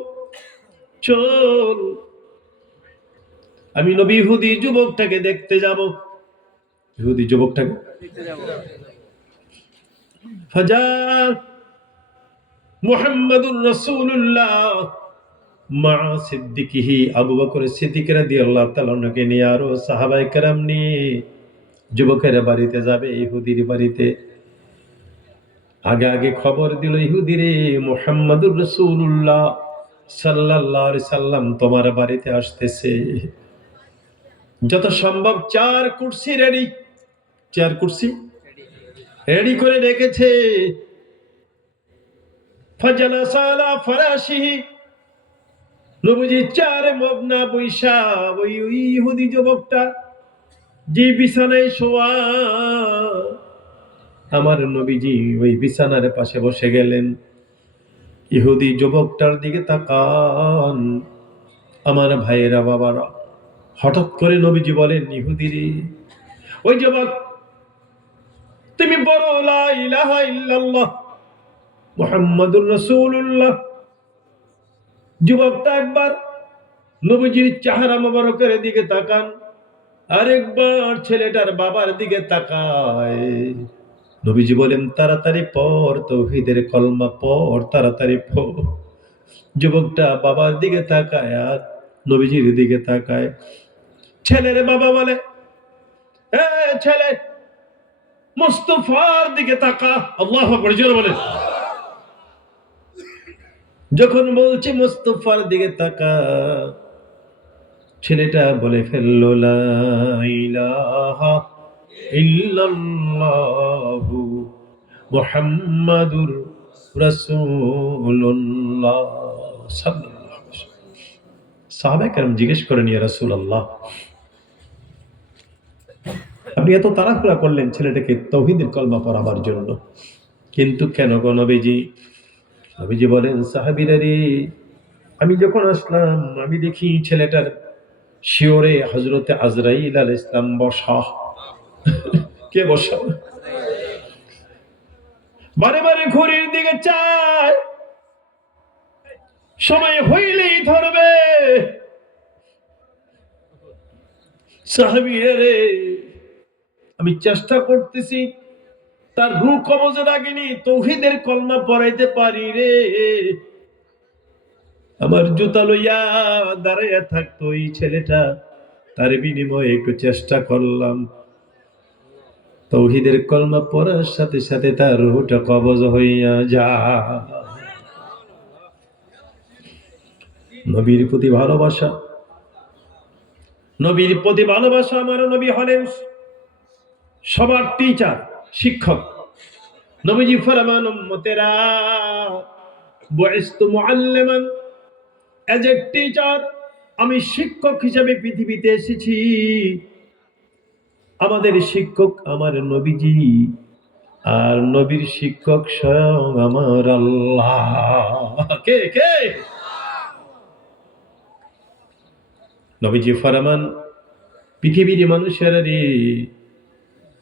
চল আমি নবী ইহুদি যুবকটাকে দেখতে যাব। ইহুদি যুবকটাকে দেখতে যাব। ফাজার মুহাম্মাদুর রাসূলুল্লাহ মা সিদ্দিকিহি, আবু বকর সিদ্দিক রাদিয়াল্লাহু তাআলা কে নিয়ে আরো সাহাবায়ে কেরাম নিয়ে যুবকের বাড়িতে যাবে, ইহুদির বাড়িতে। আগে আগে খবর দিল, ইহুদিরে, মুহাম্মাদুর রাসূলুল্লাহ সাল্লাল্লাহু আলাইহি সাল্লাম তোমার বাড়িতে আসতেছে। যত সম্ভব চার কুরসি রেডি, চার কুরসি রেডি করে রেখেছে। ফাজালাসা আলা ফারাশিহি, নবীজি চার মগনা বৈশা ওই ইহুদি যুবকটা যে বিছানায় শোয়া, আমার নবীজি ওই বিছানার পাশে বসে গেলেন। ইহুদি যুবকটার দিকে তাকান। আমার ভাইয়েরা, বাবারা, হঠাৎ করে নবীজি বলেন, ইহুদিরে, ওই যুবক, তুমি বলো লা ইলাহা ইল্লাল্লাহ মুহাম্মাদুর রাসূলুল্লাহ। যুবকটা একবার নবীজির চেহারা মোবারকের দিকে তাকান, আরেকবার ছেলেটার বাবার দিকে তাকায়। নবীজি বলেন, তাড়াতাড়ি পড়, তাওহীদের কলমা পড়, তাড়াতাড়ি পড়। যুবকটা বাবার দিকে তাকায় আর নবীজির দিকে তাকায়। ছেলের বাবা বলে, এ ছেলে, মুস্তাফার দিকে তাকা। আল্লাহু আকবার, জোরে বলেন। যখন বলছে মুস্তাফার দিকে তাকা, ছেলেটা বলে ফেললো, লা ইলাহা ইল্লাল্লাহু মুহাম্মাদুর রাসূলুল্লাহ সাল্লাল্লাহু আলাইহি ওয়াসাল্লাম। সাহাবায়ে কেরাম জিজ্ঞেস করেন, ইয়া রাসূলুল্লাহ, আপনি এত তাড়াহুড়া করলেন ছেলেটাকে তাওহীদের কলমা পড়াবার জন্য, কিন্তু কেন গো নবীজি? নবীজি বলেন, সাহাবীরা রে, আমি যখন আসলাম আমি দেখি ছেলেটার শিওরে হযরতে আজরাইল আলাইহিস সালাম বসা। কে বসা? বারে বারে ঘড়ির দিকে চায়, সময় হইলেই ধরবে। সাহাবীরা রে, আমি চেষ্টা করতেছি তার রূহ কবজে লাগেনি, তৌহিদের কলমা পড়াইতে পারি রে, আমার জুতা লইয়া দাঁড়াইয়া থাকতো এই ছেলেটা, তার বিনিময়ে একটু চেষ্টা করলাম, তৌহিদের কলমা পড়ার সাথে সাথে তার রূহটা কবজ হইয়া যা। নবীর প্রতি ভালোবাসা, নবীর প্রতি ভালোবাসা। আমার নবী হলেন সবার টিচার, শিক্ষক। নবীজি ফরমান উম্মতেরা বুইস্তু মুআল্লিমান, এজ এ টিচার, আমি শিক্ষক হিসেবে পৃথিবীতে এসেছি। আমাদের শিক্ষক আমার নবীজি, আর নবীর শিক্ষক স্বয়ং আমার আল্লাহ। কে কে? নবীজি ফরমান, পৃথিবীর মানুষেরা রে,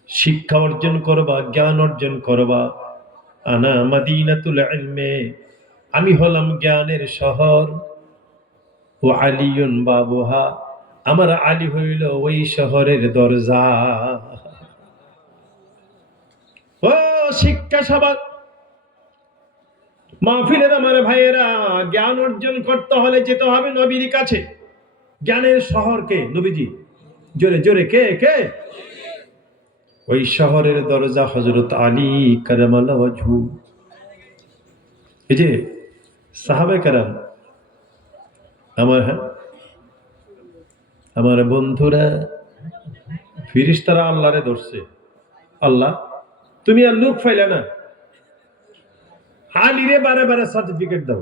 শিক্ষা অর্জন করবা, জ্ঞান অর্জন করবা। আনা মাদিনাতুল ইলমে, আমি হলাম জ্ঞানের শহর। ও আলিয়ুন বাবুহা, আমার আলী হইল ওই শহরের দরজা। ও শিক্ষা সভা মাহফিলের আমার ভাইয়েরা, জ্ঞান অর্জন করতে হলে যেতে হবে নবীর কাছে। জ্ঞানের শহরকে নবীজি, জোরে জোরে কে কে? ওই শহরের দরজা হযরত আলী কারামাল্লাহু ওয়াজহু। এই যে সাহাবায়ে কেরাম আমার, হ্যাঁ আমার বন্ধুরা, ফেরেশতারা আল্লাহরে ধরছে, আল্লাহ তুমি আর লোক পাইলে না, আলীরে বারে বারে সার্টিফিকেট দাও।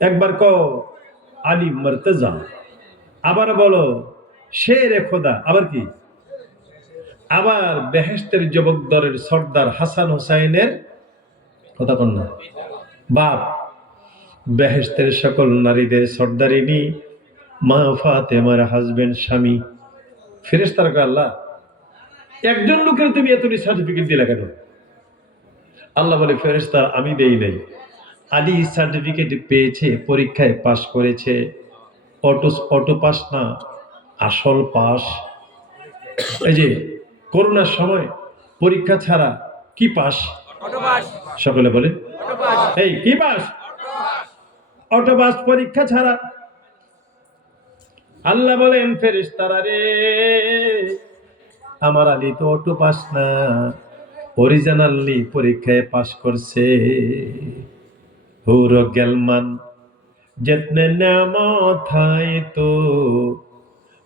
একবার কও আলী মুর্তজা, আবার বলো শেরে খোদা, আবার কি, আবার বেহেশতের যুবক দলের সর্দার হাসান হোসাইনের কথা কন না বাপ, বেহেশতের সকল নারীদের সর্দারিনী মা ফাতেমার হাজবেন্ড, স্বামী। ফেরেশতারা কয় আল্লাহ একজন লোকের তুমি এতটি সার্টিফিকেট দিলে কেন? আল্লাহ বলে ফেরেশতা আমি দেই নাই, আলী সার্টিফিকেট পেয়েছে, পরীক্ষায় পাশ করেছে। অটো পাস না, আসল পাস। এই যে করোনার সময় পরীক্ষা ছাড়া কি পাস? সকলে বলে এই কি পাস? অটো পাস, পরীক্ষা ছাড়া। আল্লাহ বলেন ফেরেশতারা রে, আমার আলী তো অটো পাস না, অরিজিনালি পরীক্ষায় পাস করছে। হুর গেলমান जितने नेमत है तो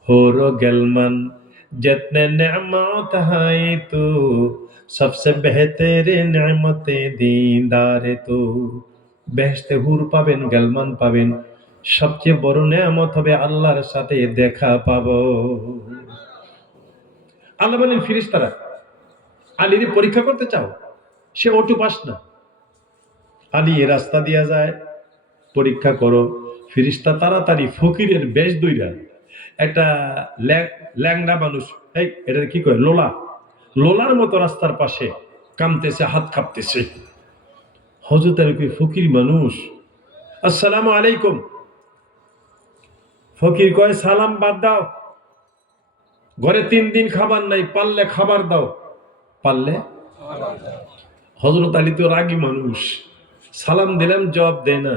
होरो गलमन, जितने नेमत है तो सबसे बेहतर नेमते दीदार तो। বেহেশতে হুর পাবেন, গেলমান পাবেন, সবচেয়ে বড় নেয়ামত হবে আল্লাহর সাথে দেখা পাবো। আল্লাহ বলেন ফেরেশতারা, আলীর পরীক্ষা করতে চাও? সে অটো পাস না, আলী রাস্তা দিয়া যায়, পরীক্ষা করো। ফেরেশতা তাড়াতাড়ি ফকিরের বেশ দইরা, একটা ল্যাংড়া মানুষ, এই এটা কি কয়, লোলা, লোলার মতো রাস্তার পাশে কামতেছে, হাত কাঁপতেছে। হযরত আলী কই ফকির মানুষ, আসসালামু আলাইকুম। ফকির কয় সালাম বাদ দাও, ঘরে 3 দিন খাবার নাই, পারলে খাবার দাও। পারলে? হযরত আলী তো রাগী মানুষ, সালাম দিলাম জবাব দেয় না,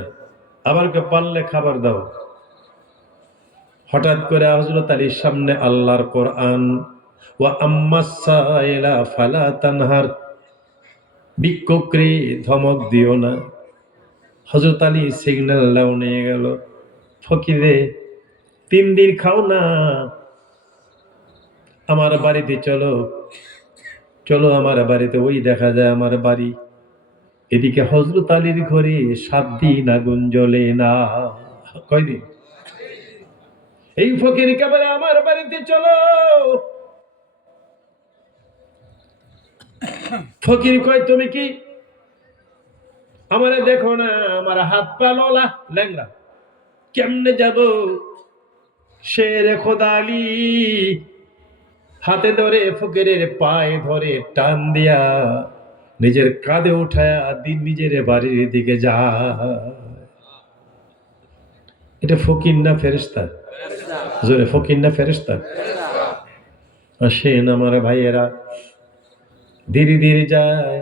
আবার কে পারলে খাবার দাও। হঠাৎ করে হযরত আলীর সামনে আল্লাহর কোরআন, ওয়া আম্মাস সাইলা ফালা তানহার, ভিক্ষুকরে ধমক দিও না। হযরত আলী সিগন্যাল দাও নিয়ে গেল, ফকিরে 3 দিন খাও না, আমার বাড়িতে চলো, চলো আমার বাড়িতে, ওই দেখা যায় আমার বাড়ি। এদিকে হযরত আলীর ঘরে 7 দিন আগুন জ্বলে না। কয়দিন? এই ফকির বলে আমার বাড়িতে চলো। ফকির কয় তুমি কি আমারে দেখো না, আমার হাত পা লোলা, ল্যাংড়া, কেমনে যাব? শেরে খোদা আলী হাতে ধরে ফকিরের পায়ে ধরে টান দিয়া নিজের কাঁধে উঠায়া দিন নিজের বাড়ির দিকে যা। এটা ফকির না ফেরেশতা? জোরে, ফকির না ফেরেশতা? আসেন আমার ভাইয়েরা, ধীরে ধীরে যায়,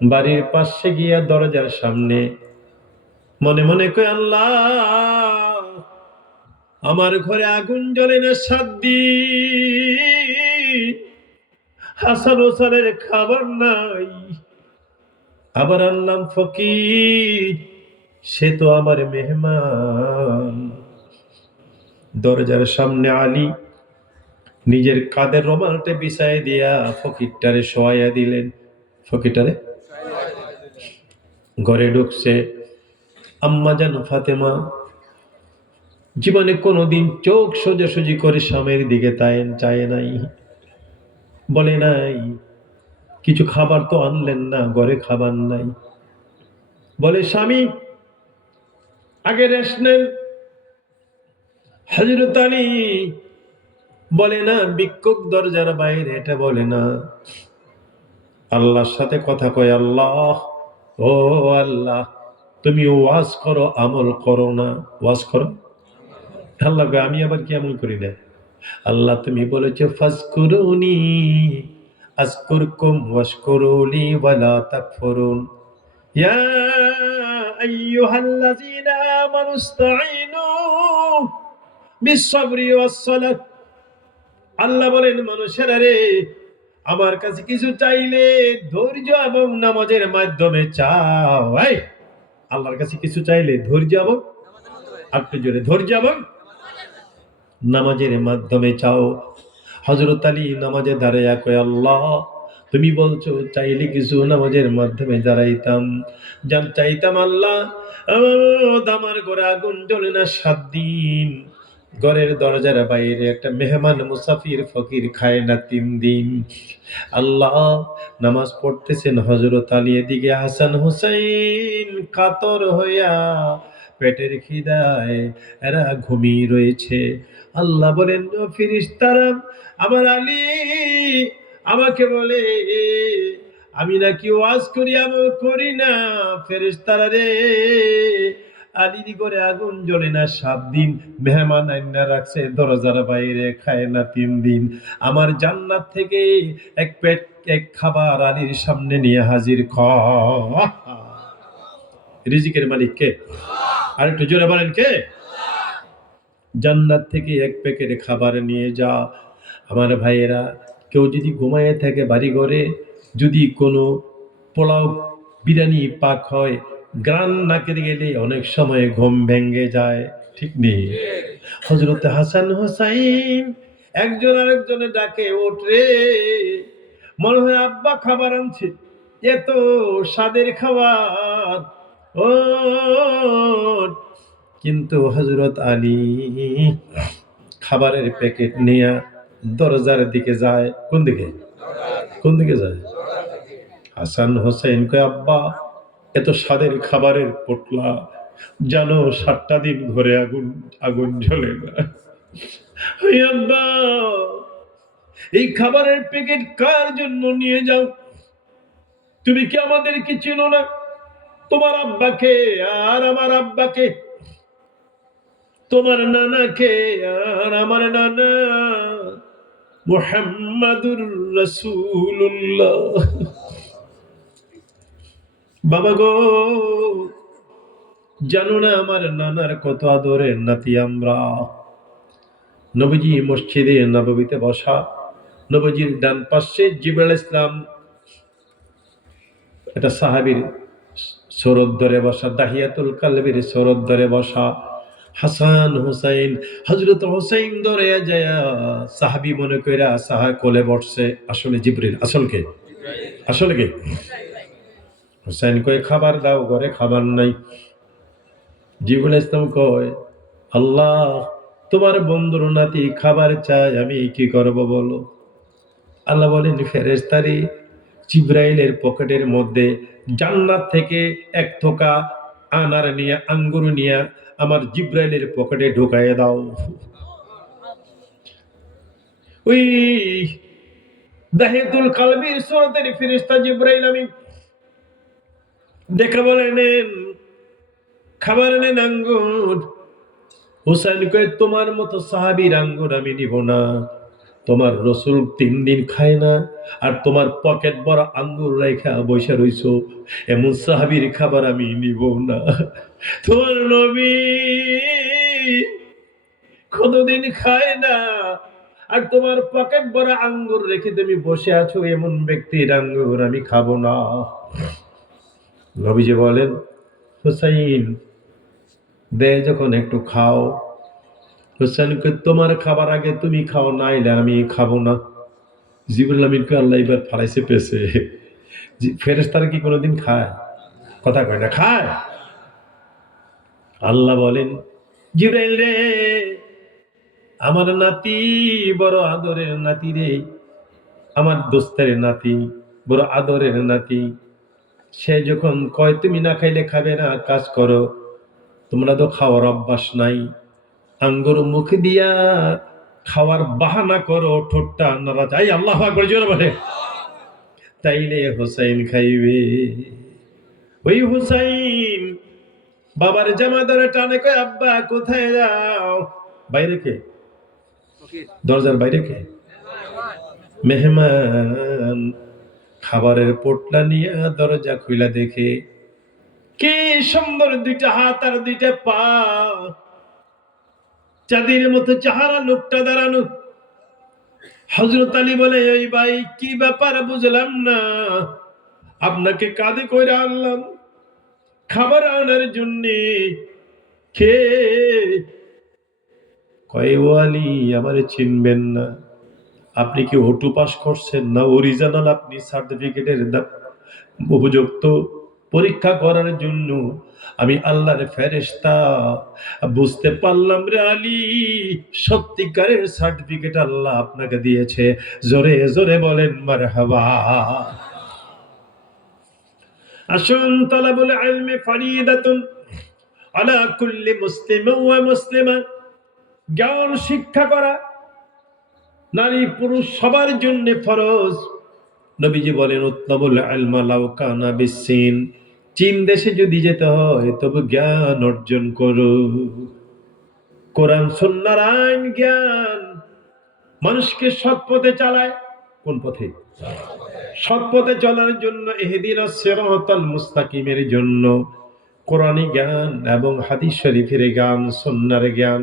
বাড়ির পাশে গিয়া দরজার সামনে মনে মনে কয়, আল্লাহ, আমার ঘরে আগুন জ্বলে না 7 দিন, হাসান হোসেনের খাবার নাই। আবার আনলাম ফকির, সে তো আমার মেহমান। দরজার সামনে আলী নিজের কাঁধের রুমালটা বিছায় দিয়া ফকিরটারে শোয়াইয়া দিলেন। ফকিরটারে ঘরে ঢুকছে। আম্মা জান ফাতেমা জীবনে কোনোদিন চোখ সোজাসুজি করে স্বামীর দিকে চায় নাই, বলে নাই কিছু খাবার তো আনলেন না, ঘরে খাবার নাই। বলে, স্বামী আগে রেস্ট নেন। হযরত আলী বলে না ভিক্ষুক দরজার বাইরে, এটা বলে না, আল্লাহর সাথে কথা কয়, আল্লাহ, ও আল্লাহ, তুমি ওয়াজ করো, আমল করো না। ওয়াজ করো। আল্লাহ কয়, আমি আবার কি আমল করি না? আল্লাহ তুমি বলেছো ফাজকুরুনি আযকুরকুম ওয়াশকুরুলি ওয়ালা তাকফুরুন। ইয়া আইয়ুহাল্লাযীনা আমানু ইসতাঈনু বিস-সাবরি ওয়াস-সালাত। আল্লাহ বলেন, মানুষেরা রে, আমার কাছে কিছু চাইলে ধৈর্য এবং নামাজের মাধ্যমে চাও। এই আল্লাহর কাছে কিছু চাইলে ধৈর্য এবং, একটু জোরে, ধৈর্য এবং নামাজের মাধ্যমে চাও। হযরত আলী নামাজে দাঁড়াইয়া কয়, আল্লাহ তুমি বলছো চাইলে কিছু নামাজের মাধ্যমে দাঁড়াইতাম, চাইতাম আল্লাহ, আমার ঘরে আগুন জ্বলে না 7 দিন, ঘরের দরজার বাইরে একটা মেহমান মুসাফির ফকির খায় না 3 দিন। আল্লাহ নামাজ পড়তেছেন হযরত আলী, এদিকে হাসান হুসাইন কাতর হইয়া পেটের খিদায় এরা ঘুমিয়ে রয়েছে। আল্লাহ বলেন, ও ফেরেশতারা, আমার আলী আমাকে বলে আমি নাকি ওয়াজ করি, আমল করি না। ফেরেশতারা রে, আলীর ঘরে আগুন জ্বলে না 7 দিন, মেহমান আইনা রাখছে দরজার বাইরে, খায় না 3 দিন। আমার জান্নাত থেকে এক খাবার আলীর সামনে নিয়ে হাজির কর। রিজিকের মালিক কে? আর একটু জোরে বলেন কে? জান্নাত থেকে এক প্যাকেট খাবার নিয়ে যা। আমার ভাইয়েরা, কেউ যদি ঘুমায় থাকে বাড়ি ঘরে, যদি কোনো পোলাও বিরিয়ানি পাক হয়, গ্রান নাকে গেলে অনেক সময় ঘুম ভেঙে যায়, ঠিক নেই? হযরত হাসান হোসাইন একজন আরেকজনের ডাকে, ওঠরে, মনে হয় আব্বা খাবার আনছে, এত স্বাদের খাবার, ও। কিন্তু হযরত আলী খাবারের প্যাকেট নিয়ে দরজার দিকে যায়। কোন দিকে? কোন দিকে যায়? হাসান হোসেন কয়, আব্বা এত স্বাদের খাবারের পোটলা, জানো 7টা দিন ঘরে আগুন আগুন জ্বলে না। ওই আব্বা, এই খাবারের প্যাকেট কার জন্য নিয়ে যাও? তুমি কি আমাদেরকে চিনো না? তোমার আব্বাকে আর আমার আব্বাকে, তোমার নানাকে আর আমার নানা, মুহাম্মাদুর রাসূলুল্লাহ। বাবা গো, জানো না আমার নানার কত আদরের নাতি আমরা। নবীজি মসজিদে নববীতে বসা, নবীজির ডান পাশে জিবরাইল ইসলাম এটা সাহাবীর সরদ ধরে বসা, দাহিয়াতুল কালবির সরদ ধরে বসা। হাসান হুসাইন, হযরত হুসাইন ধরে যায়, সাহাবী মনে কইরা সাহা কোলে বসছে, আসলে জিবরিল। আসল কে? আসলে কে? হুসাইন কয়, খাবার দাও, ঘরে খাবার নাই। জিবরাইল ইসলাম কয়, আল্লাহ, তোমার বন্ধুর নাতি খাবার চায়, আমি কি করব বলো? আল্লাহ বলেন, ফেরেশতারে, জিবরাইলের পকেটের মধ্যে জান্নাত থেকে এক থোকা আনার নিয়ে, আঙ্গুর নিয়ে আমার জিবরাইলের পকেটে ঢুকাইয়ে দাও। ওই দাহিয়াতুল কালবির সূরাতের ফেরেশতা জিবরাইল আমি দেখে বলে, নেন খাবার, নেন আঙ্গুর। হুসাইন কয়, তোমার মতো সাহাবীর আঙ্গুর আমি নিব না, তোমার রসুল 3 দিন খায় না, আর তোমার পকেট বড় আঙ্গুর রেখা বসে রইছো, এমন সাহাবীর খাবার আমি নিব না। তোমার নবী কতদিন খায় না, আর তোমার পকেট ভরা আঙ্গুর রেখে তুমি বসে আছো, এমন ব্যক্তির আঙ্গুর আমি খাবো না। নবীজি বলেন, হুসাইন দে যখন একটু খাও। হুসাইনকে, তোমার খাবার আগে তুমি খাও, নাইলে আমি খাবো না। জিবরীল আমিনকে আল্লাহ এবার ফালাইছে পেছে। ফেরেশতারা কি কোনোদিন খায়? কথা কয় না, খায়। আল্লাহ বলেন, জিবরাইল রে, আমার নাতি বড় আদরের নাতি রে, আমার দোস্তের নাতি, বড় আদরের নাতি, সে যখন কয় তুমি না খাইলে খাবে না, কাজ করো, তোমরা তো খাওয়ার অভ্যাস নাই, আঙ্গুর মুখ দিয়া খাওয়ার বাহানা করো, ঠোঁটটা নাড়া যায়, আল্লাহু আকবার জোরে বলে, তাইলে হুসাইন খাইবে। ওই হুসাইন বাবার জামা ধরে টানে, কয় আব্বা কোথায় যাও? বাইরে কে? দরজার বাইরে কে? মেহমান। খাবারের পোটলা নিয়ে দরজা খুইলা দেখে, কি সুন্দর 2টা হাত আর 2টা পা, চাঁদের মতো চেহারা, লোকটা দাঁড়ানো। হযরত আলী বলে, এই ভাই কি ব্যাপার বুঝলাম না, আপনাকে কাঁধে কইরা আনলাম খাবার আনার জন্য, কে? কয়, ও আলী, আমারে চিনবেন না? আপনি কি ওটু পাস করছেন না অরিজিনাল? আপনি সার্টিফিকেটের উপযুক্ত পরীক্ষা করার জন্য আমি আল্লাহর ফেরেশতা। বুঝতে পারলাম রে আলী, সত্যিকারের সার্টিফিকেট আল্লাহ আপনাকে দিয়েছে। জোরে জোরে বলেন মারহাবা। আসুন, তালাবুল ইলমি ফরিদাতুন আলা কুল্লি মুসলিম ওয়া মুসলিমা। জ্ঞান শিক্ষা করা নারী পুরুষ সবার জন্য ফরজ। নবীজি বলেন, উতলাবুল ইলমা লাউ কানা বিসসিন। চীন দেশে যদি যেতে হয় তবে জ্ঞান অর্জন করো। কোরআন সুন্নাহর আইন জ্ঞান মানুষকে সৎ পথে চালায়। কোন পথে? সৎ পথে চলার জন্য, ইহদিনাস সিরাতাল মুস্তাকিমের জন্য কোরআনী জ্ঞান এবং হাদিস শরীফের জ্ঞান, সুন্নাহর জ্ঞান।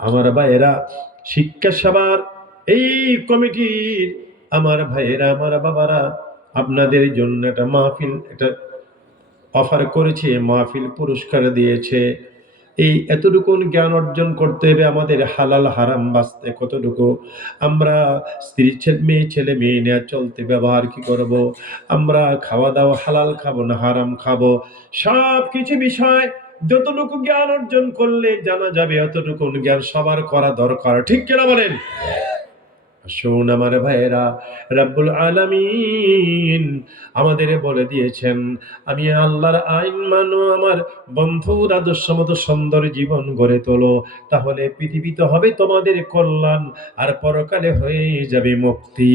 আমার ভাইয়েরা, শিক্ষা সবার এই কমিটির আমার ভাইয়েরা, আমার বাবারা, আপনাদের জন্য একটা মাহফিল, একটা অফার করেছে, মাহফিল পুরস্কার দিয়েছে। এই এতটুকু জ্ঞান অর্জন করতে হবে আমাদের, হালাল হারাম বাঁচতে কতটুকু, আমরা স্ত্রী ছেলে মেয়ে নিয়ে চলতে ব্যবহার কি করব, আমরা খাওয়া দাওয়া হালাল খাবো না হারাম খাবো, সব কিছু বিষয় যতটুকু জ্ঞান অর্জন করলে জানা যাবে, অতটুকু জ্ঞান সবার করা দরকার। ঠিক কিনা বলেন? শোন আমার ভাইয়েরা, রব্বুল আলামিন আমাদের বলে দিয়েছেন, আমি আল্লাহর আইন মানো, আমার বন্ধুর আদর্শ মতো সুন্দর জীবন গড়ে তোলো, তাহলে পৃথিবীতে হবে তোমাদের কল্যাণ, আর পরকালে হয়ে যাবে মুক্তি।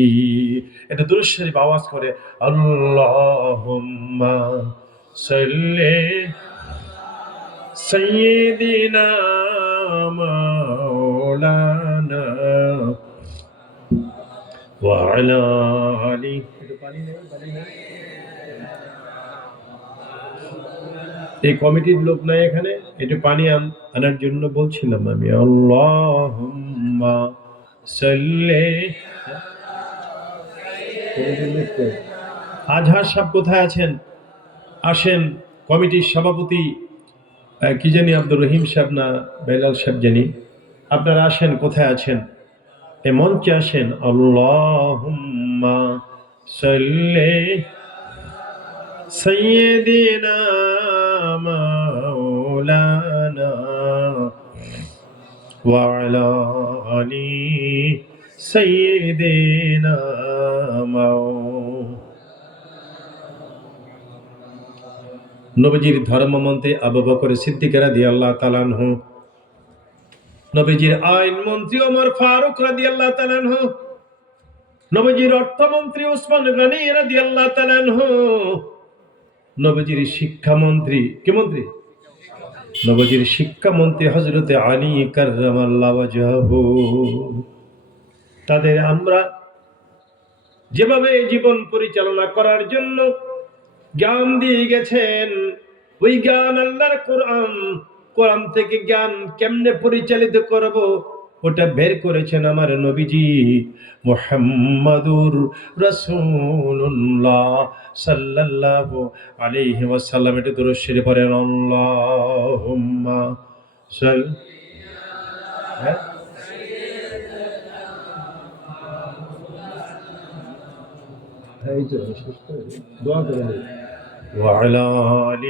এটা দুরূদ শরীফ আওয়াজ করে, আল্লাহুম্মা সাল্লি সাইয়্যিদিনা মাওলানা وعلى آله। এই কমিটির লোক নাই এখানে, একটু পানি আনার জন্য বলছিলাম আমি। আল্লাহুম্মা সাল্লি। আজহার সাহেব কোথায় আছেন? আসেন। কমিটির সভাপতি কি জানি, আব্দুর রহিম সাহেব না বেলাল সাহেব জানি, আপনারা আসেন। কোথায় আছেন? এ মঞ্চে আসেন। আল্লাহুম্মা সাল্লি সাইয়্যিদিনা মাওলানা ওয়া আলা আলি সাইয়্যিদিনা নবীজির ধর্মমন্ত্রী আবু বকর সিদ্দিক রাদিয়াল্লাহু তাআলা আনহু, নবীজির আইন মন্ত্রী ওমর ফারুক রাদিয়াল্লাহু তাআলা আনহু, নবীজির অর্থমন্ত্রী উসমান গনি রাদিয়াল্লাহু তাআলা আনহু, নবীজির শিক্ষামন্ত্রী, কি মন্ত্রী? নবীজির শিক্ষামন্ত্রী হযরতে আলী কাররামাল্লাহু ওয়াজহাহু। তাদের আমরা যেভাবে জীবন পরিচালনা করার জন্য জ্ঞান দিয়ে গেছেন, ওই জ্ঞান আল্লাহর কোরআন, কোরআন থেকে জ্ঞান কেমনে পরিচালিত করব ওটা বের করেছেন আমার নবীজি মুহাম্মাদুর রাসূলুল্লাহ সাল্লাল্লাহু আলাইহি ওয়াসাল্লাম। এটা দরুদ শরীফ পড়েন, আল্লাহুম্মা সাল্লি। হ্যাঁ, এই যে শেষ করে দোয়া করে নিন। وعلى آل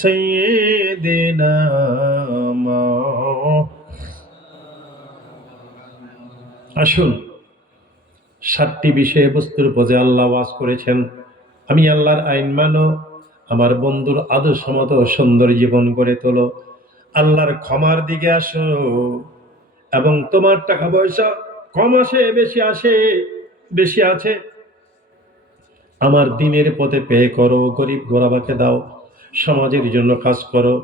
سيدنا আসুন, 7টি বিষয়বস্তুর উপর যে আল্লাহ ওয়াজ করেছেন, আমি আল্লাহর আইন মানো, আমার বন্ধুর আদর্শ মতো সুন্দর জীবন গড়ে তোলো, আল্লাহর ক্ষমার দিকে আসো, এবং তোমার টাকা পয়সা কম আসে বেশি আছে, আমার দিনের পথে ব্যয় করো, গরিব গোরাবাকে দাও, সমাজের জন্য কাজ করো।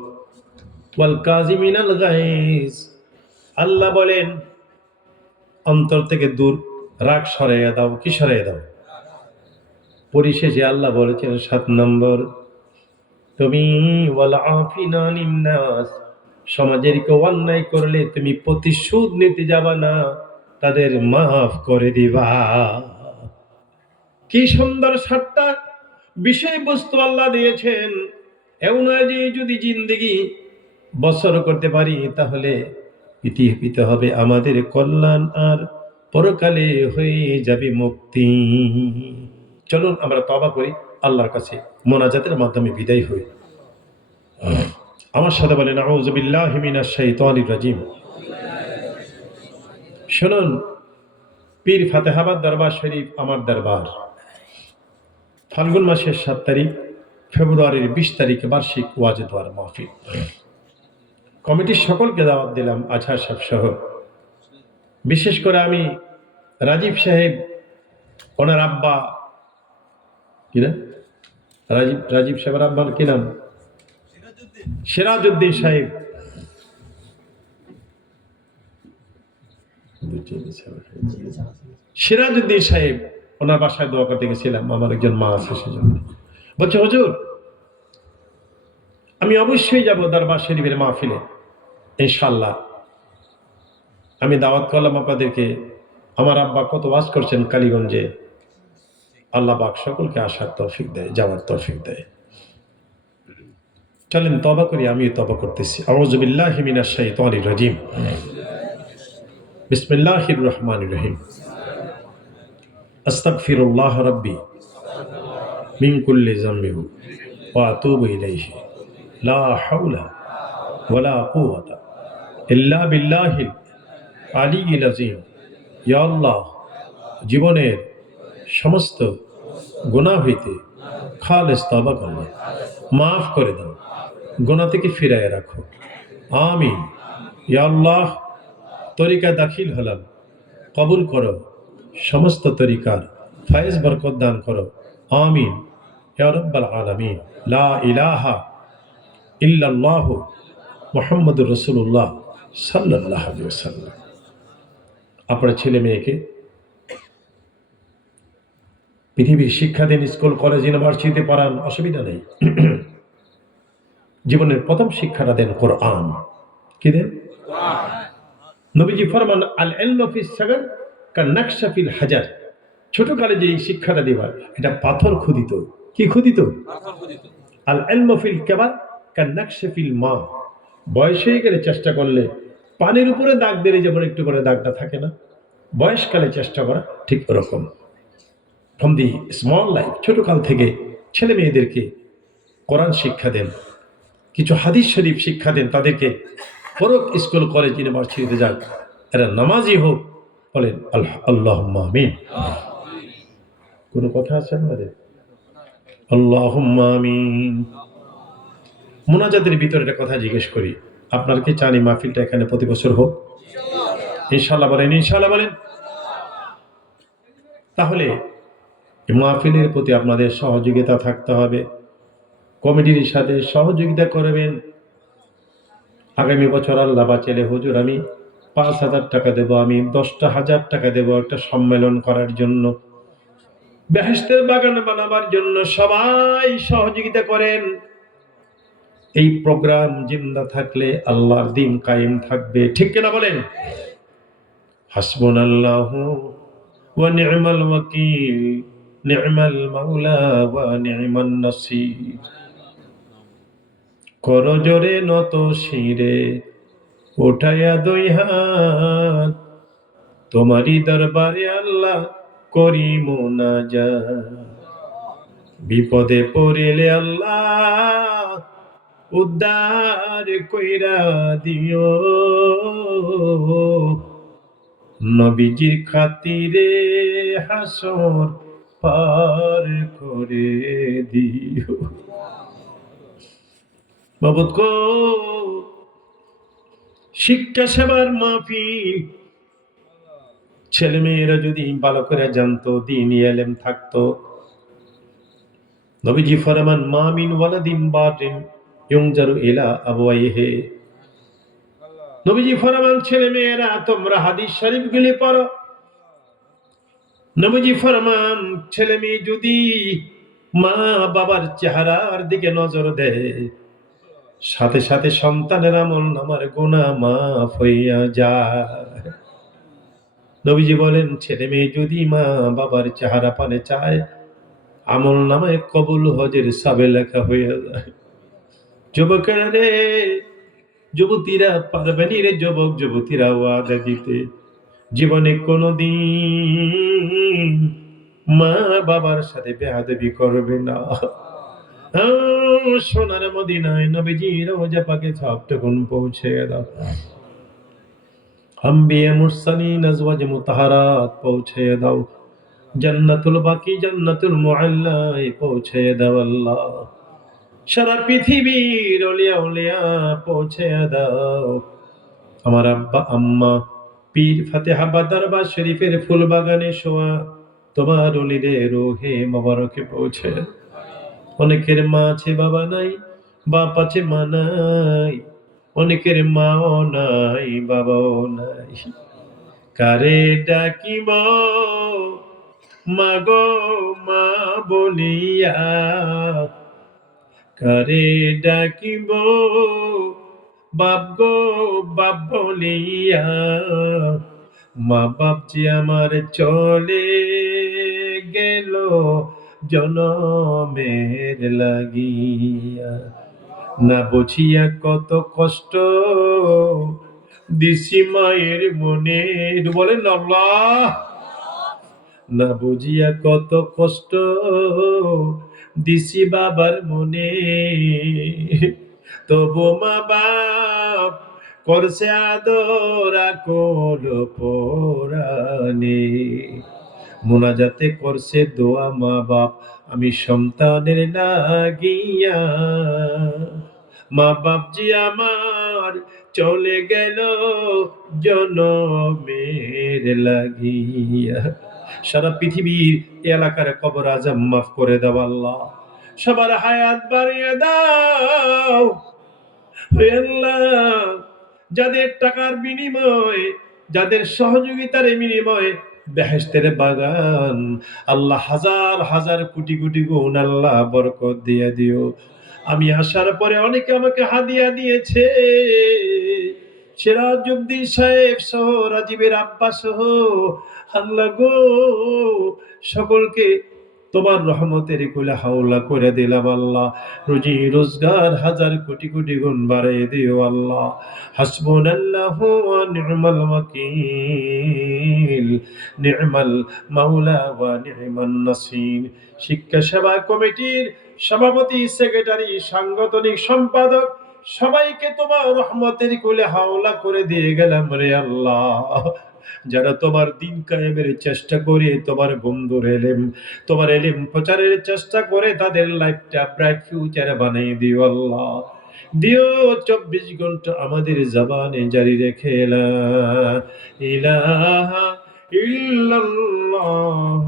ওয়াল কাযিমিনাল গাইজ, আল্লাহ বলেন অন্তর থেকে দূর রাগ সরাইয়া দাও। কি সরাইয়া দাও? পরিশেষে আল্লাহ বলেছেন 7 নম্বর, তুমি ওয়াল আফিনা আনিন নাস, সমাজের কেউ অন্যায় করলে তুমি প্রতিশোধ নিতে যাবা না, তাদের মাফ করে দিবা। কি সুন্দর 7টা বিষয়বস্তু আল্লাহ দিয়েছেন। এমন নয় যে যদি জিন্দেগি বছর করতে পারি তাহলে পৃথিবীতে হবে আমাদের কল্যাণ, আর পরকালে হয়ে যাবে মুক্তি। চলুন আমরা তওবা করি, আল্লাহর কাছে মোনাজাতের মাধ্যমে বিদায় হই। আমার সাথে বলেন, আউযু বিল্লাহি মিনাশ শাইতানির রাজিম। শুনুন, পীর ফাতেহাবাদ দরবার শরীফ আমার দরবার, ফাল্গুন মাসের 7 তারিখ, ফেব্রুয়ারির 20 তারিখে বার্ষিক ওয়াজ দোয়ার মাহফিল। কমিটির সকলকে দাওয়াত দিলাম, আজহার সাহেব সহ। বিশেষ করে আমি রাজীব সাহেব, ওনার আব্বা, কি না রাজীব সাহেবের আব্বার কি নাম? সিরাজউদ্দিন সাহেব। সিরাজউদ্দিন সাহেব, ওনার বাসায় দোয়া করতে গেছিলাম, আমার একজন মা আছে সেজন্য। বলছে, হুজুর আমি অবশ্যই যাব দরবার শরীফের মাহফিলে, ইনশাআল্লাহ। আমি দাওয়াত করলাম আপনাদেরকে। আমার আব্বা কত ওয়াজ করছেন কালীগঞ্জে, আল্লাহ পাক সকলকে আসার তৌফিক দেয়, যাওয়ার তৌফিক দেয়। চলেন তওবা করি, আমি তওবা করতেছি। আউযু বিল্লাহি মিনাশ শাইতানির রাজিম। বিসমিল্লাহির রহমানির রহিম। আস্তাগফিরুল্লাহ রাব্বি মিন কুল্লি যামবি ওয়া আতুবু ইলাইহি লা হাওলা ওয়ালা কুওয়াতা ইল্লা বিল্লাহিল আলিয়্যিল আযীম। ইয়া আল্লাহ, জীবনের সমস্ত গুনাহ হইতে খালেস তওবা করলাম, মাফ করে দাও, গুনাহ থেকে ফিরায় রাখো, আমিন। ইয়া আল্লাহ, তরিকা দাখিল হলাম, কবুল করো, সমস্ত তরিকার ফায়েজ বরকত দান করো, আমিন ইয়া রাব্বাল আলামিন। লা ইলাহা ইল্লাল্লাহ মুহাম্মাদুর রাসূলুল্লাহ সাল্লাল্লাহু আলাইহি ওয়াসাল্লাম। আপনার ছেলে মেয়েকে পৃথিবীর শিক্ষা দেন, স্কুল কলেজ ইউনিভার্সিটিতে পড়ান, অসুবিধা নেই। জীবনের প্রথম শিক্ষাটা দেন কোরআন। কি দেন? নবীজি ফরমান, আল ইলমু ফিস সাগর কান্নাকশা ফিল হাজার। ছোটকালে যে শিক্ষাটা দিবা, এটা পাথর খোদিত। কি খোদিত? আল ইলমু ফিল কিবার কান্নাকশা ফিল মা। বয়স হয়ে গেলে চেষ্টা করলে পানির উপরে দাগ দিলে যেমন একটু করে দাগটা থাকে না, বয়সকালে চেষ্টা করা ঠিক ওরকম। ফ্রম দি স্মল লাইফ, ছোটকাল থেকে ছেলে মেয়েদেরকে কোরআন শিক্ষা দেন, কিছু হাদিস শরীফ শিক্ষা দেন, তাদেরকে পরক স্কুল কলেজ ইউনিভার্সিটিতে যাক, এরা নামাজি হোক। বলেন আল্লাহুম্মা আমিন। কোনো কথা আছে আমাদের? আল্লাহুম্মা আমিন। মুনাজাতের ভিতরে একটা কথা জিজ্ঞেস করি, আপনার কি চান এই মাহফিলটা এখানে প্রতি বছর হোক? ইনশাআল্লাহ বলেন, ইনশাআল্লাহ বলেন। তাহলে এই মাহফিলের প্রতি আপনাদের সহযোগিতা থাকতে হবে, কমিটির সাথে সহযোগিতা করবেন। আগামী বছর আল্লাহ বাঁচালে হুজুর আমি 5,000 টাকা দেব, আমি 10,000 টাকা দেব একটা সম্মেলন করার জন্য, বেহেশতের বাগান বানাবার জন্য। সবাই সহযোগিতা করেন। এই প্রোগ্রাম জিন্দা থাকলে আল্লাহর দিন কায়েম থাকবে, ঠিক কিনা বলেন? হাসবুনাল্লাহু ওয়া নি'মাল ওয়াকিল, নি'মাল মাওলা ওয়া নি'মান নাসির। করজোরে নত শিরে উঠাইয়া দুই হাত, তোমারই দরবারে আল্লাহ করি মুনাজাত। বিপদে পড়িলে আল্লাহ উদ্ধার কইরা দিও, নবীজির খাতিরে হাসর পার করে দিও। মাবুদ গো, শিক্ষা সেবার মাহফিল, ছেলে মেয়েরা যদি ভালো করে জানতো, দ্বীনি ইলম থাকতো। নবীজি ফরমান, মা মিন ওয়ালাদিন বারিন ইউনজারু ইলা আবওয়াইহি। নবীজি ফরমান, ছেলে মেয়েরা তোমরা হাদিস শরীফগুলি পড়ো। নবীজি ফরমান, ছেলে মেয়ে যদি মা বাবার চেহারার দিকে নজর দেয়, সাথে সাথে সন্তানের আমল নামার গুনাহ মাফ হইয়া যায়। নবীজি বলেন, ছেলে মেয়ে যদি মা বাবার চেহারা পানে চায়, আমল নামায় কবুল হজের সাবে লেখা হইয়া যায়। যুবকেরা রে, যুবতীরা পারবেনি রে, যুবক যুবতীরা ওয়াদা দিতে, জীবনে কোনোদিন মা বাবার সাথে বেয়াদবি করবে না। সোনার মদিনায় নবীজির রওজা পাকে সবটুকুন পৌঁছে দাও। আম্বিয়া মুরসালিন আজওয়াজ মুতাহারাত পৌঁছে দাও। জান্নাতুল বাকি, জান্নাতুল মুআল্লায় পৌঁছে দাও আল্লাহ। সারা পৃথিবীর ওলিয়া উলিয়া পৌঁছে দাও। আমার আব্বা আম্মা পীর ফাতেহা দরবার শরীফের ফুল বাগানে শোয়া তোমার ওলিদের রূহে মোবারকে পৌঁছে। অনেকের মা আছে বাবা নাই, বাপ আছে মা নাই, অনেকের মাও নাই বাবাও নাই। কারে ডাকিব মাগো মা বলিয়া, কারে ডাকিব বাপ গো বাপ বলিয়া, মা বাপ যে আমার চলে গেল জনমের লাগিয়া। না বুঝিয়া কত কষ্ট দিছি মায়ের মনে, বলেন আল্লাহ। না বুঝিয়া কত কষ্ট দিছি বাবার মনে, তবু মা বাপ করছে আদর আকল পরাণে। মুনাজাতে করছে দোয়া মা বাপ আমি সন্তানের লাগিয়া, মা বাপ জি আমার চলে গেল জনমের লাগিয়া। সারা পৃথিবীর এলাকার কবর আজম মাফ করে দাও আল্লাহ। সবার হায়াত বাড়িয়ে দাও হে আল্লাহ। যাদের টাকার বিনিময়ে, যাদের সহযোগিতার বিনিময়ে বেহেশতের বাগান আল্লাহ হাজার হাজার কোটি কোটি গুণ আল্লাহ বরকত দিয়ে দিও। আমি আসার পরে অনেকে আমাকে হাদিয়া দিয়েছে, সিরাজউদ্দিন সাহেব সহ, রাজীবের আব্বা সহ, আল্লাহ গো সকলকে তোমার রহমতের কুলে হাওলা করে দিলাম আল্লাহ। রুজি রোজগার হাজার কোটি কোটি গুণ বাড়িয়ে দিও আল্লাহ। হাসবুনাল্লাহু ওয়া নি'মাল ওয়াকিল, নি'মাল মাওলা ওয়া নি'মান নাসির। শিক্ষা সেবা কমিটির সভাপতি, সেক্রেটারি, সাংগঠনিক সম্পাদক সবাইকে তোমার রহমতের কুলে হাওলা করে দিয়ে গেলাম রে আল্লাহ। যারা তোমার দিন কায়েমের চেষ্টা করে, তোমার বন্ধুর এলেম, তোমার এলেম প্রচারের চেষ্টা করে, তাদের লাইফটা ব্রাইট ফিউচার বানিয়ে দিও আল্লাহ। দিও 24 ঘন্টা আমাদের জবানে জারি রেখে লা ইলাহা ইল্লাল্লাহ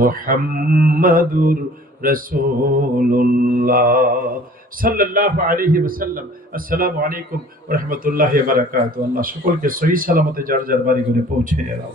মুহাম্মাদুর রাসূলুল্লাহ সাল্লাল্লাহু আলাইহি ওয়াসাল্লাম। আসসালামু আলাইকুম ওয়া রাহমাতুল্লাহি ওয়া বারাকাতুহু। আল্লাহ সকলকে সহিহ সালামতে যার যার বাড়ি ঘরে পৌঁছে দাও।